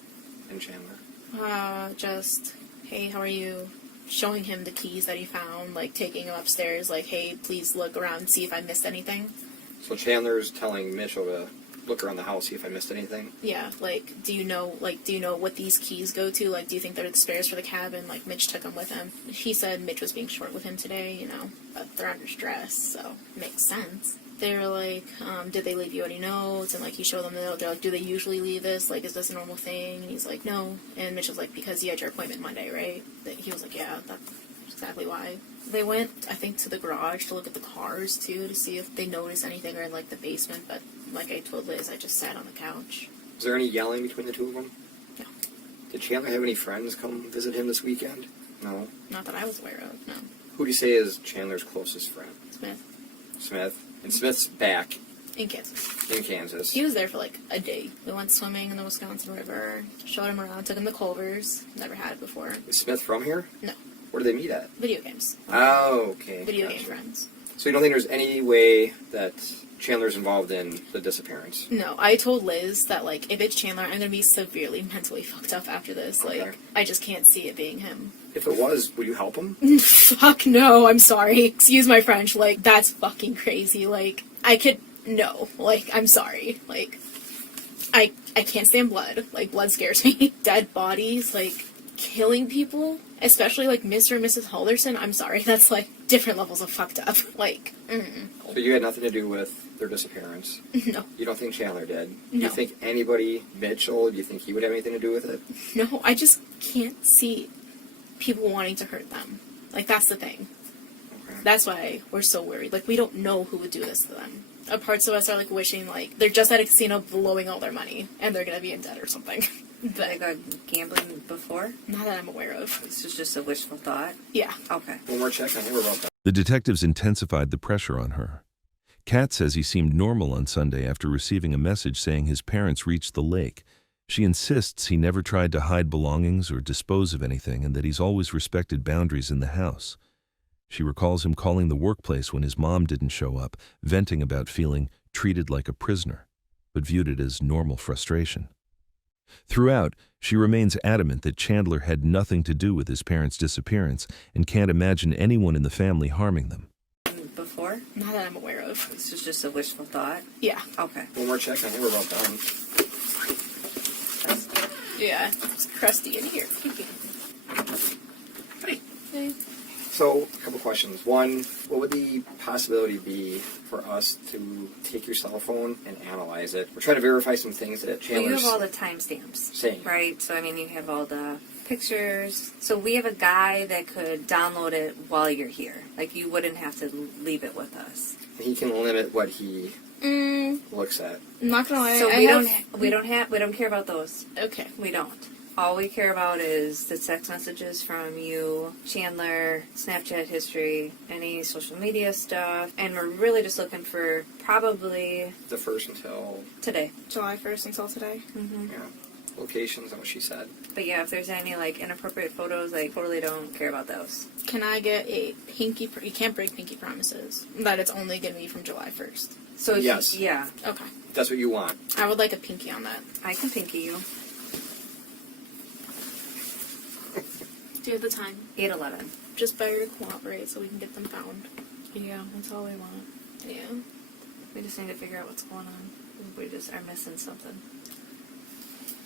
Chandler? Just, hey, how are you? showing him the keys that he found, like taking him upstairs, like, hey, please look around and see if I missed anything. So Chandler's telling Mitchell to look around the house, see if I missed anything. Yeah, like, do you know what these keys go to? Like, do you think they're the spares for the cabin? Like, Mitch took them with him. He said Mitch was being short with him today, you know, but they're under stress, so it makes sense. They're like, did they leave you any notes? And, like, he showed them the note. They're like, do they usually leave this? Like, is this a normal thing? And he's like, no. And Mitch was like, because you had your appointment Monday, right? He was like, yeah, that's exactly why. They went, I think, to the garage to look at the cars, too, to see if they noticed anything or in, like, the basement. But, like I told Liz, I just sat on the couch. Was there any yelling between the two of them? No. Did Chandler have any friends come visit him this weekend? No. Not that I was aware of, no. Who do you say is Chandler's closest friend? Smith. Smith. And Smith's back In Kansas. in Kansas. He was there for like a day. We went swimming in the Wisconsin River, showed him around, took him to Culver's. Never had it before. Is Smith from here? No. Where do they meet at? Video games. Oh, okay. Video Gotcha. game friends. So you don't think there's any way that Chandler's involved in the disappearance? No, I told Liz that, like, if it's Chandler, I'm gonna be severely mentally fucked up after this. Like, Okay. I just can't see it being him. If it was, would you help him? Fuck no, I'm sorry. Excuse my French. Like, that's fucking crazy. Like, no. Like, I'm sorry. Like, I can't stand blood. Like, blood scares me. Dead bodies, like, killing people, especially, like, Mr. and Mrs. Halderson, I'm sorry. That's, like, different levels of fucked up. Like, So you had nothing to do with their disappearance? no. You don't think Chandler did? Do No. you think anybody, Mitchell, do you think he would have anything to do with it? No, I just can't see people wanting to hurt them. Like, that's the thing. Okay. That's why we're so worried. Like, we don't know who would do this to them. Parts of us are, like, wishing, like, they're just at a casino blowing all their money, and they're gonna be in debt or something. They But got gambling before? not that I'm aware of. This is just a wishful thought? Yeah. Okay. One more check on her about that. The detectives intensified the pressure on her. Kat says he seemed normal on Sunday after receiving a message saying his parents reached the lake. She insists he never tried to hide belongings or dispose of anything and that he's always respected boundaries in the house. She recalls him calling the workplace when his mom didn't show up, venting about feeling treated like a prisoner, but viewed it as normal frustration. Throughout, she remains adamant that Chandler had nothing to do with his parents' disappearance and can't imagine anyone in the family harming them. Before? Not that I'm aware of. This is just a wishful thought? Yeah. Okay. One more check on her about that. Yeah. It's crusty in here. Hey. So, a couple questions. One, what would the possibility be for us to take your cell phone and analyze it? We're trying to verify some things that Well, you Chandler's have all the timestamps, saying. right? So, I mean, you have all the pictures. So, we have a guy that could download it while you're here. Like, you wouldn't have to leave it with us. He can limit what he looks at. I'm not gonna lie. So, I we don't care about those. Okay. We don't. All we care about is the text messages from you, Chandler, Snapchat history, any social media stuff, and we're really just looking for probably The first until, today. July 1st until today. yeah, locations and what she said. But yeah, if there's any like inappropriate photos, I totally don't care about those. Can I get a pinky? You can't break pinky promises. That it's only gonna be from July 1st. So Yes. yeah, Okay. That's what you want. I would like a pinky on that. I can pinky you. Do you have the time? 8/11. Just better to cooperate so we can get them found. Yeah, that's all we want. Yeah. We just need to figure out what's going on. We just are missing something.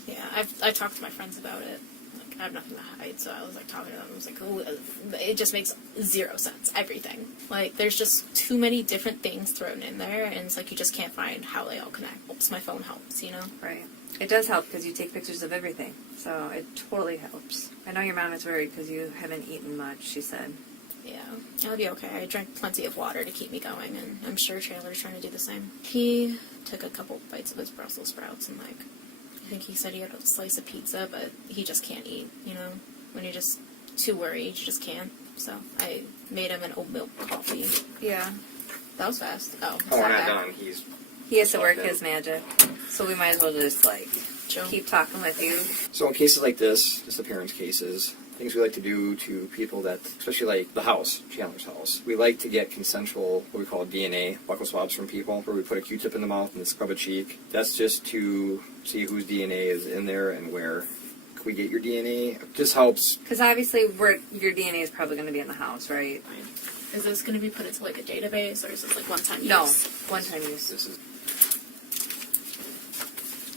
Yeah, I talked to my friends about it. Like, I have nothing to hide, so I was like talking to them. I was like, oh, it just makes zero sense. Everything. Like, there's just too many different things thrown in there, and it's like you just can't find how they all connect. Oops, my phone helps, you know? Right. It does help because you take pictures of everything. So it totally helps. I know your mom is worried because you haven't eaten much, she said. Yeah, I'll be okay. I drank plenty of water to keep me going, and I'm sure Chandler's trying to do the same. He took a couple bites of his Brussels sprouts, and like, I think he said he had a slice of pizza, but he just can't eat, you know? When you're just too worried, you just can't. So I made him an oat milk coffee. Yeah. That was fast. Oh, it's Oh, we're not not bad. done. He's He has to work his magic. So we might as well just like Joe. keep talking with you. So in cases like this, disappearance cases, things we like to do to people that, especially like the house, Chandler's house, we like to get consensual, what we call DNA, buccal swabs from people, where we put a Q-tip in the mouth and scrub a cheek. That's just to see whose DNA is in there and where Can we get your DNA? It just helps. Because obviously, your DNA is probably going to be in the house, right? Is this going to be put into like a database, or is this like one-time use? No, one-time use. This is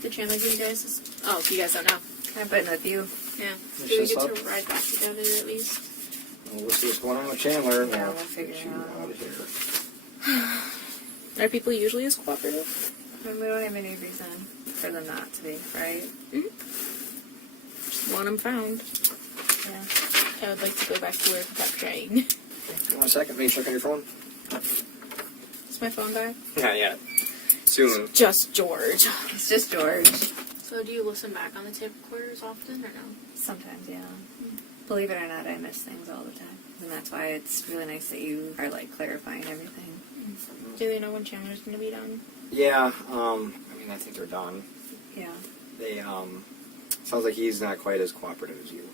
Did Chandler give you guys this? Oh, you guys don't know. I'm putting with you. Yeah. It's Do we just get up. to ride back together at least? well, we'll see what's going on with Chandler. Yeah, Now, we'll figure get it you out. out of here. Are people usually as cooperative? And we don't have any reason for them not to be, right? Just want them found. Yeah. I would like to go back to work without crying. One second, let me check on your phone. Is my phone back? Not yet. Soon. Just George. It's just George. So do you listen back on the tape recorders often, or no? Sometimes, yeah. Believe it or not, I miss things all the time. And that's why it's really nice that you are, like, clarifying everything. Do they know when Chandler's going to be done? Yeah, I mean, I think they're done. Yeah. They, sounds like he's not quite as cooperative as you.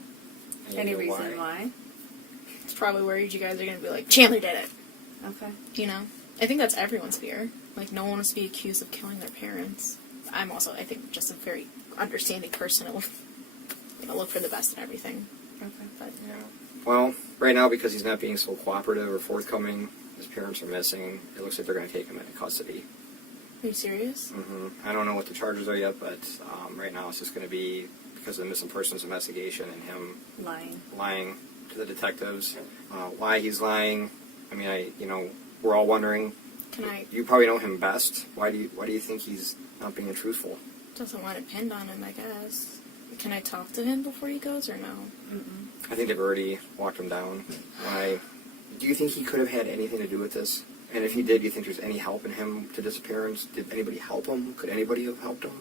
And you Any know reason why? It's probably worried you guys are going to be like, Chandler did it. Okay. You know? I think that's everyone's fear. Like, no one wants to be accused of killing their parents. I'm also, I think, just a very understanding person and look for the best in everything. Okay. But Yeah. Well, right now, because he's not being so cooperative or forthcoming, his parents are missing. It looks like they're going to take him into custody. are you serious? I don't know what the charges are yet, but right now it's just going to be because of the missing persons investigation and him lying to the detectives. Why he's lying? I mean, we're all wondering. Can I? You probably know him best. Why do you think he's not being truthful? Doesn't want it pinned on him, I guess. Can I talk to him before he goes, or no? Mm-mm. I think they've already walked him down. Why? Do you think he could have had anything to do with this? And if he did, do you think there's any help in him to disappearance? Did anybody help him? Could anybody have helped him?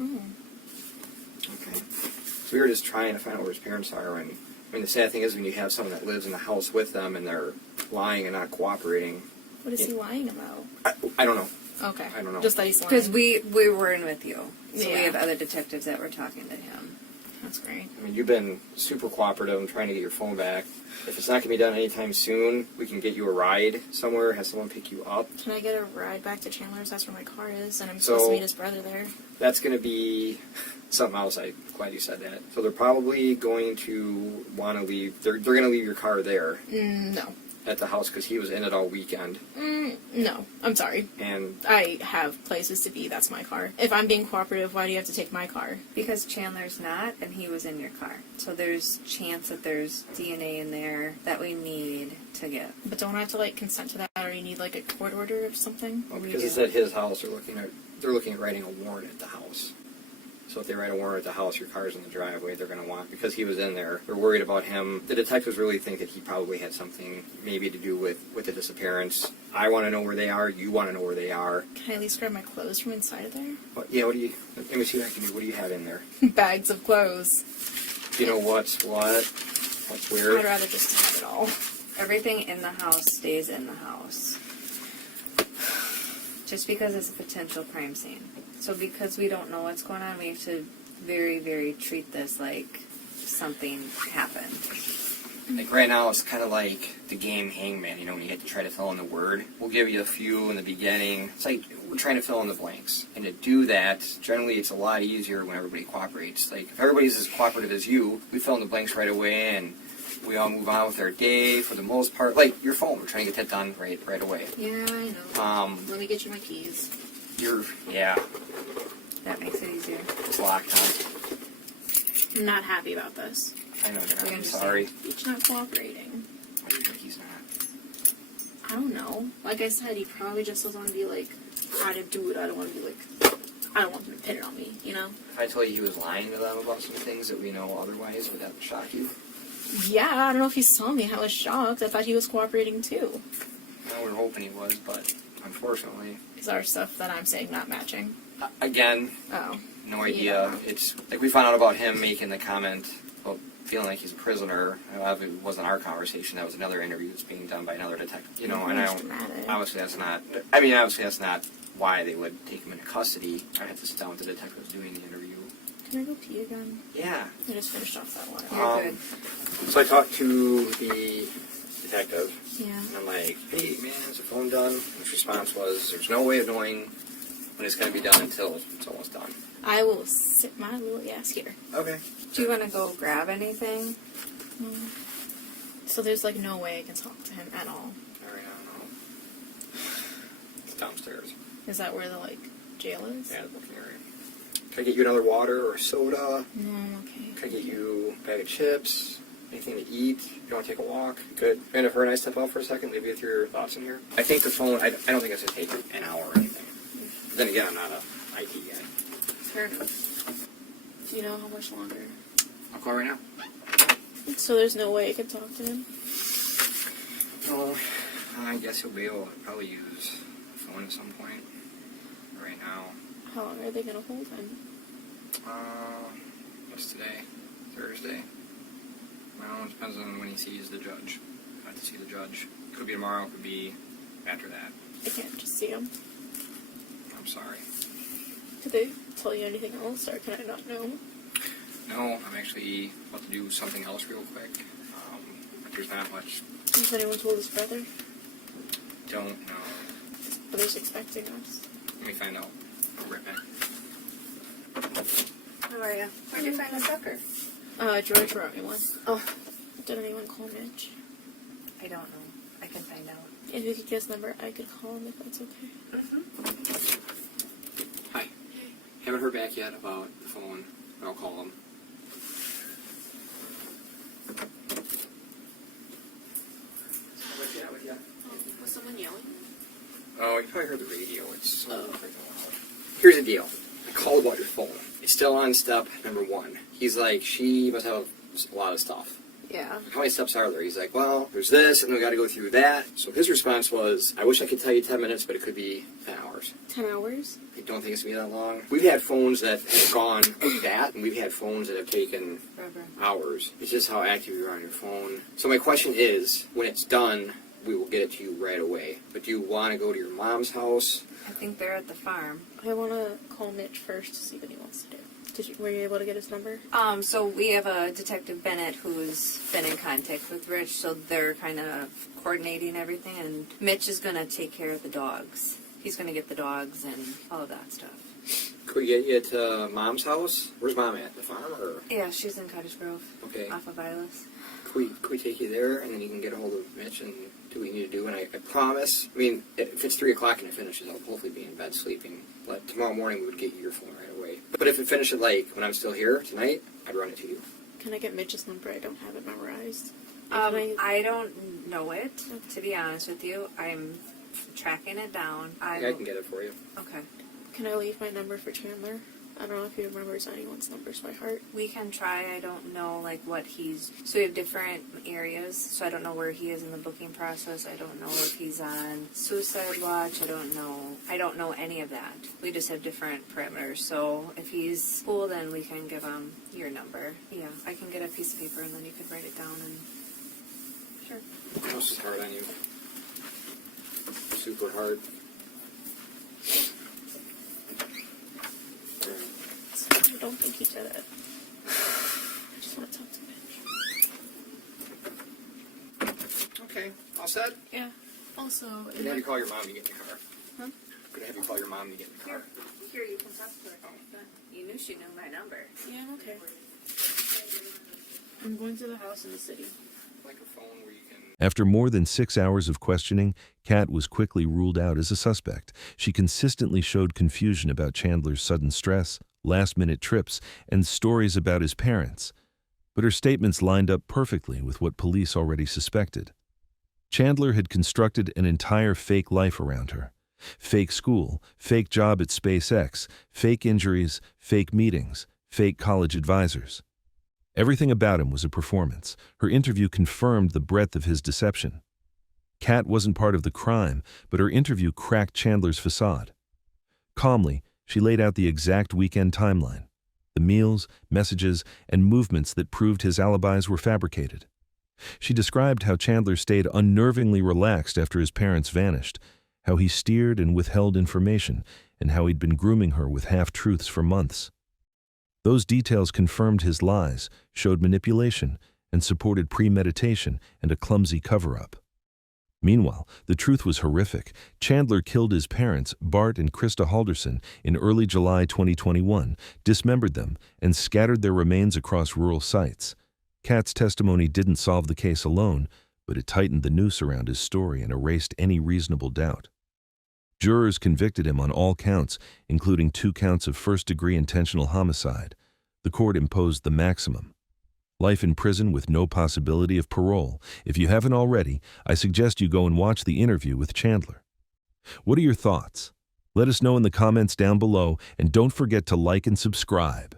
Okay. So we were just trying to find out where his parents are. And I mean, the sad thing is when you have someone that lives in the house with them and they're lying and not cooperating. What is he lying about? I don't know. Okay. I don't know. Just that he's lying. Because we were in with you. So we Yeah. have other detectives that were talking to him. That's great. I mean, you've been super cooperative in trying to get your phone back. If it's not going to be done anytime soon, we can get you a ride somewhere, have someone pick you up. Can I get a ride back to Chandler's? That's where my car is, and I'm So- supposed to meet his brother there. That's going to be something else. I'm glad you said that. So they're probably going to want to leave. They're going to leave your car there No. at the house because he was in it all weekend. No. I'm sorry. And I have places to be. That's my car. If I'm being cooperative, why do you have to take my car? Because Chandler's not, and he was in your car. So there's chance that there's DNA in there that we need to get. But don't I have to, like, consent to that, or you need, like, a court order or something? well, We because do. it's at his house, they're looking at writing a warrant at the house. So if they write a warrant at the house, your car's in the driveway, they're going to want, because he was in there, they're worried about him. The detectives really think that he probably had something maybe to do with the disappearance. I want to know where they are. You want to know where they are. Can I at least grab my clothes from inside of there? But yeah, let me see what I can do. What do you have in there? Bags of clothes. Do you know what's what? What's where? I'd rather just have it all. Everything in the house stays in the house. Just because it's a potential crime scene. So because we don't know what's going on, we have to very, very treat this like something happened. Like right now, it's kind of like the game Hangman, when you get to try to fill in the word. We'll give you a few in the beginning. It's like we're trying to fill in the blanks. And to do that, generally it's a lot easier when everybody cooperates. Like if everybody's as cooperative as you, we fill in the blanks right away and we all move on with our day for the most part. Like your phone, we're trying to get that done right away. Yeah, I know. Let me get you my keys. Yeah, That makes it easier. it's locked on. I'm not happy about this. I know, Dad, We I'm understand. sorry. He's not cooperating. Why do you think he's not? I don't know. Like I said, he probably just doesn't want to be like, I didn't do it. I don't want to be like, I don't want him to pin it on me, If I told you he was lying to them about some things that we know otherwise, would that shock you? Yeah, I don't know if he saw me. I was shocked. I thought he was cooperating too. No, we were hoping he was, but unfortunately, Is our stuff that I'm saying not matching? again, Oh. no idea. It's like we found out about him making the comment about feeling like he's a prisoner. It wasn't our conversation. That was another interview that's being done by another detective. And I That's don't. dramatic. Obviously, that's not. I mean, obviously, that's not why they would take him into custody. I had to sit down with the detectives doing the interview. Can I go pee again? Yeah. I just finished off that water. You're good. So I talked to the detective. Yeah. And I'm like, hey, man, is the phone done? His response was, there's no way of knowing but it's going to be done until it's almost done. I will sit my little ass here. Okay. Do you want to go grab anything? So there's like no way I can talk to him at all. All right, I don't know. It's downstairs. Is that where the like jail is? Yeah, the booking area. Can I get you another water or soda? No, I'm okay. Can I get you a bag of chips? Anything to eat? You want to take a walk? Good. And if her and I step out for a second, leave you with your thoughts in here. I think the phone, I don't think it's going to take an hour or anything. But then again, I'm not a IT guy. Fair enough. Do you know how much longer? I'll call right now. So there's no way I can talk to him? No, I guess he'll be able to probably use the phone at some point. Right now. How long are they going to hold him? What's today? Thursday. Well, it depends on when he sees the judge. I have to see the judge. Could be tomorrow, could be after that. I can't just see him. I'm sorry. Did they tell you anything else, or can I not know? No, I'm actually about to do something else real quick. But there's not much. Has anyone told his brother? Don't know. His brother's expecting us. Let me find out. I'll be right back. How are you? Where'd you find the sucker? George wrote me one. Oh. Did anyone call Mitch? I don't know. I can find out. If you could get his number, I could call him if that's okay. Hi. Haven't heard back yet about the phone, but I'll call him. With ya. Was someone yelling? Oh, you probably heard the radio. It's so freaking loud. Here's the deal. I called about your phone. It's still on step number 1. He's like, she must have a lot of stuff. Yeah. How many steps are there? He's like, well, there's this, and then we got to go through that. So his response was, I wish I could tell you 10 minutes, but it could be 10 hours. 10 hours? I don't think it's going to be that long. We've had phones that have gone like that, and we've had phones that have taken Forever. hours. It's just how active you are on your phone. So my question is, when it's done, we will get it to you right away. But do you want to go to your mom's house? I think they're at the farm. I want to call Mitch first to see what he wants to do. Were you able to get his number? So we have a Detective Bennett who's been in contact with Rich, so they're kind of coordinating everything, and Mitch is going to take care of the dogs. He's going to get the dogs and all of that stuff. Could we get you to Mom's house? Where's Mom at? The farm, or? Yeah, she's in Cottage Grove. Okay. Off of Vilas. Could we take you there, and then you can get a hold of Mitch and do what you need to do? And I promise, I mean, if it's 3 o'clock and it finishes, I'll hopefully be in bed sleeping. But tomorrow morning we would get you your phone right away. But if it finishes, like, when I'm still here tonight, I'd run it to you. Can I get Mitch's number? I don't have it memorized. I don't know it, to be honest with you. I'm tracking it down. Yeah, I can get it for you. Okay. Can I leave my number for Chandler? I don't know if he remembers anyone's numbers by heart. We can try. I don't know, like, what he's... So we have different areas, so I don't know where he is in the booking process. I don't know if he's on suicide watch. I don't know any of that. We just have different parameters. So if he's cool, then we can give him your number. Yeah, I can get a piece of paper, and then you could write it down and... Sure. What else is hard on you? Super hard. I don't think he did it. I just want to talk to Mitch. Okay, all set? Yeah. Also, Could I have you call your mom to get in the car? Huh? Could I have you call your mom to get in the car? Here, you can talk to her. You knew she knew my number. yeah, I'm okay. I'm going to the house in the city. Like a phone where you can... After more than 6 hours of questioning, Kat was quickly ruled out as a suspect. She consistently showed confusion about Chandler's sudden stress, last-minute trips, and stories about his parents. But her statements lined up perfectly with what police already suspected. Chandler had constructed an entire fake life around her. Fake school, fake job at SpaceX, fake injuries, fake meetings, fake college advisors. Everything about him was a performance. Her interview confirmed the breadth of his deception. Kat wasn't part of the crime, but her interview cracked Chandler's facade. Calmly, she laid out the exact weekend timeline, the meals, messages, and movements that proved his alibis were fabricated. She described how Chandler stayed unnervingly relaxed after his parents vanished, how he steered and withheld information, and how he'd been grooming her with half-truths for months. Those details confirmed his lies, showed manipulation, and supported premeditation and a clumsy cover-up. Meanwhile, the truth was horrific. Chandler killed his parents, Bart and Krista Halderson, in early July 2021, dismembered them, and scattered their remains across rural sites. Kat's testimony didn't solve the case alone, but it tightened the noose around his story and erased any reasonable doubt. Jurors convicted him on all counts, including 2 counts of first-degree intentional homicide. The court imposed the maximum: life in prison with no possibility of parole. If you haven't already, I suggest you go and watch the interview with Chandler. What are your thoughts? Let us know in the comments down below, and don't forget to like and subscribe.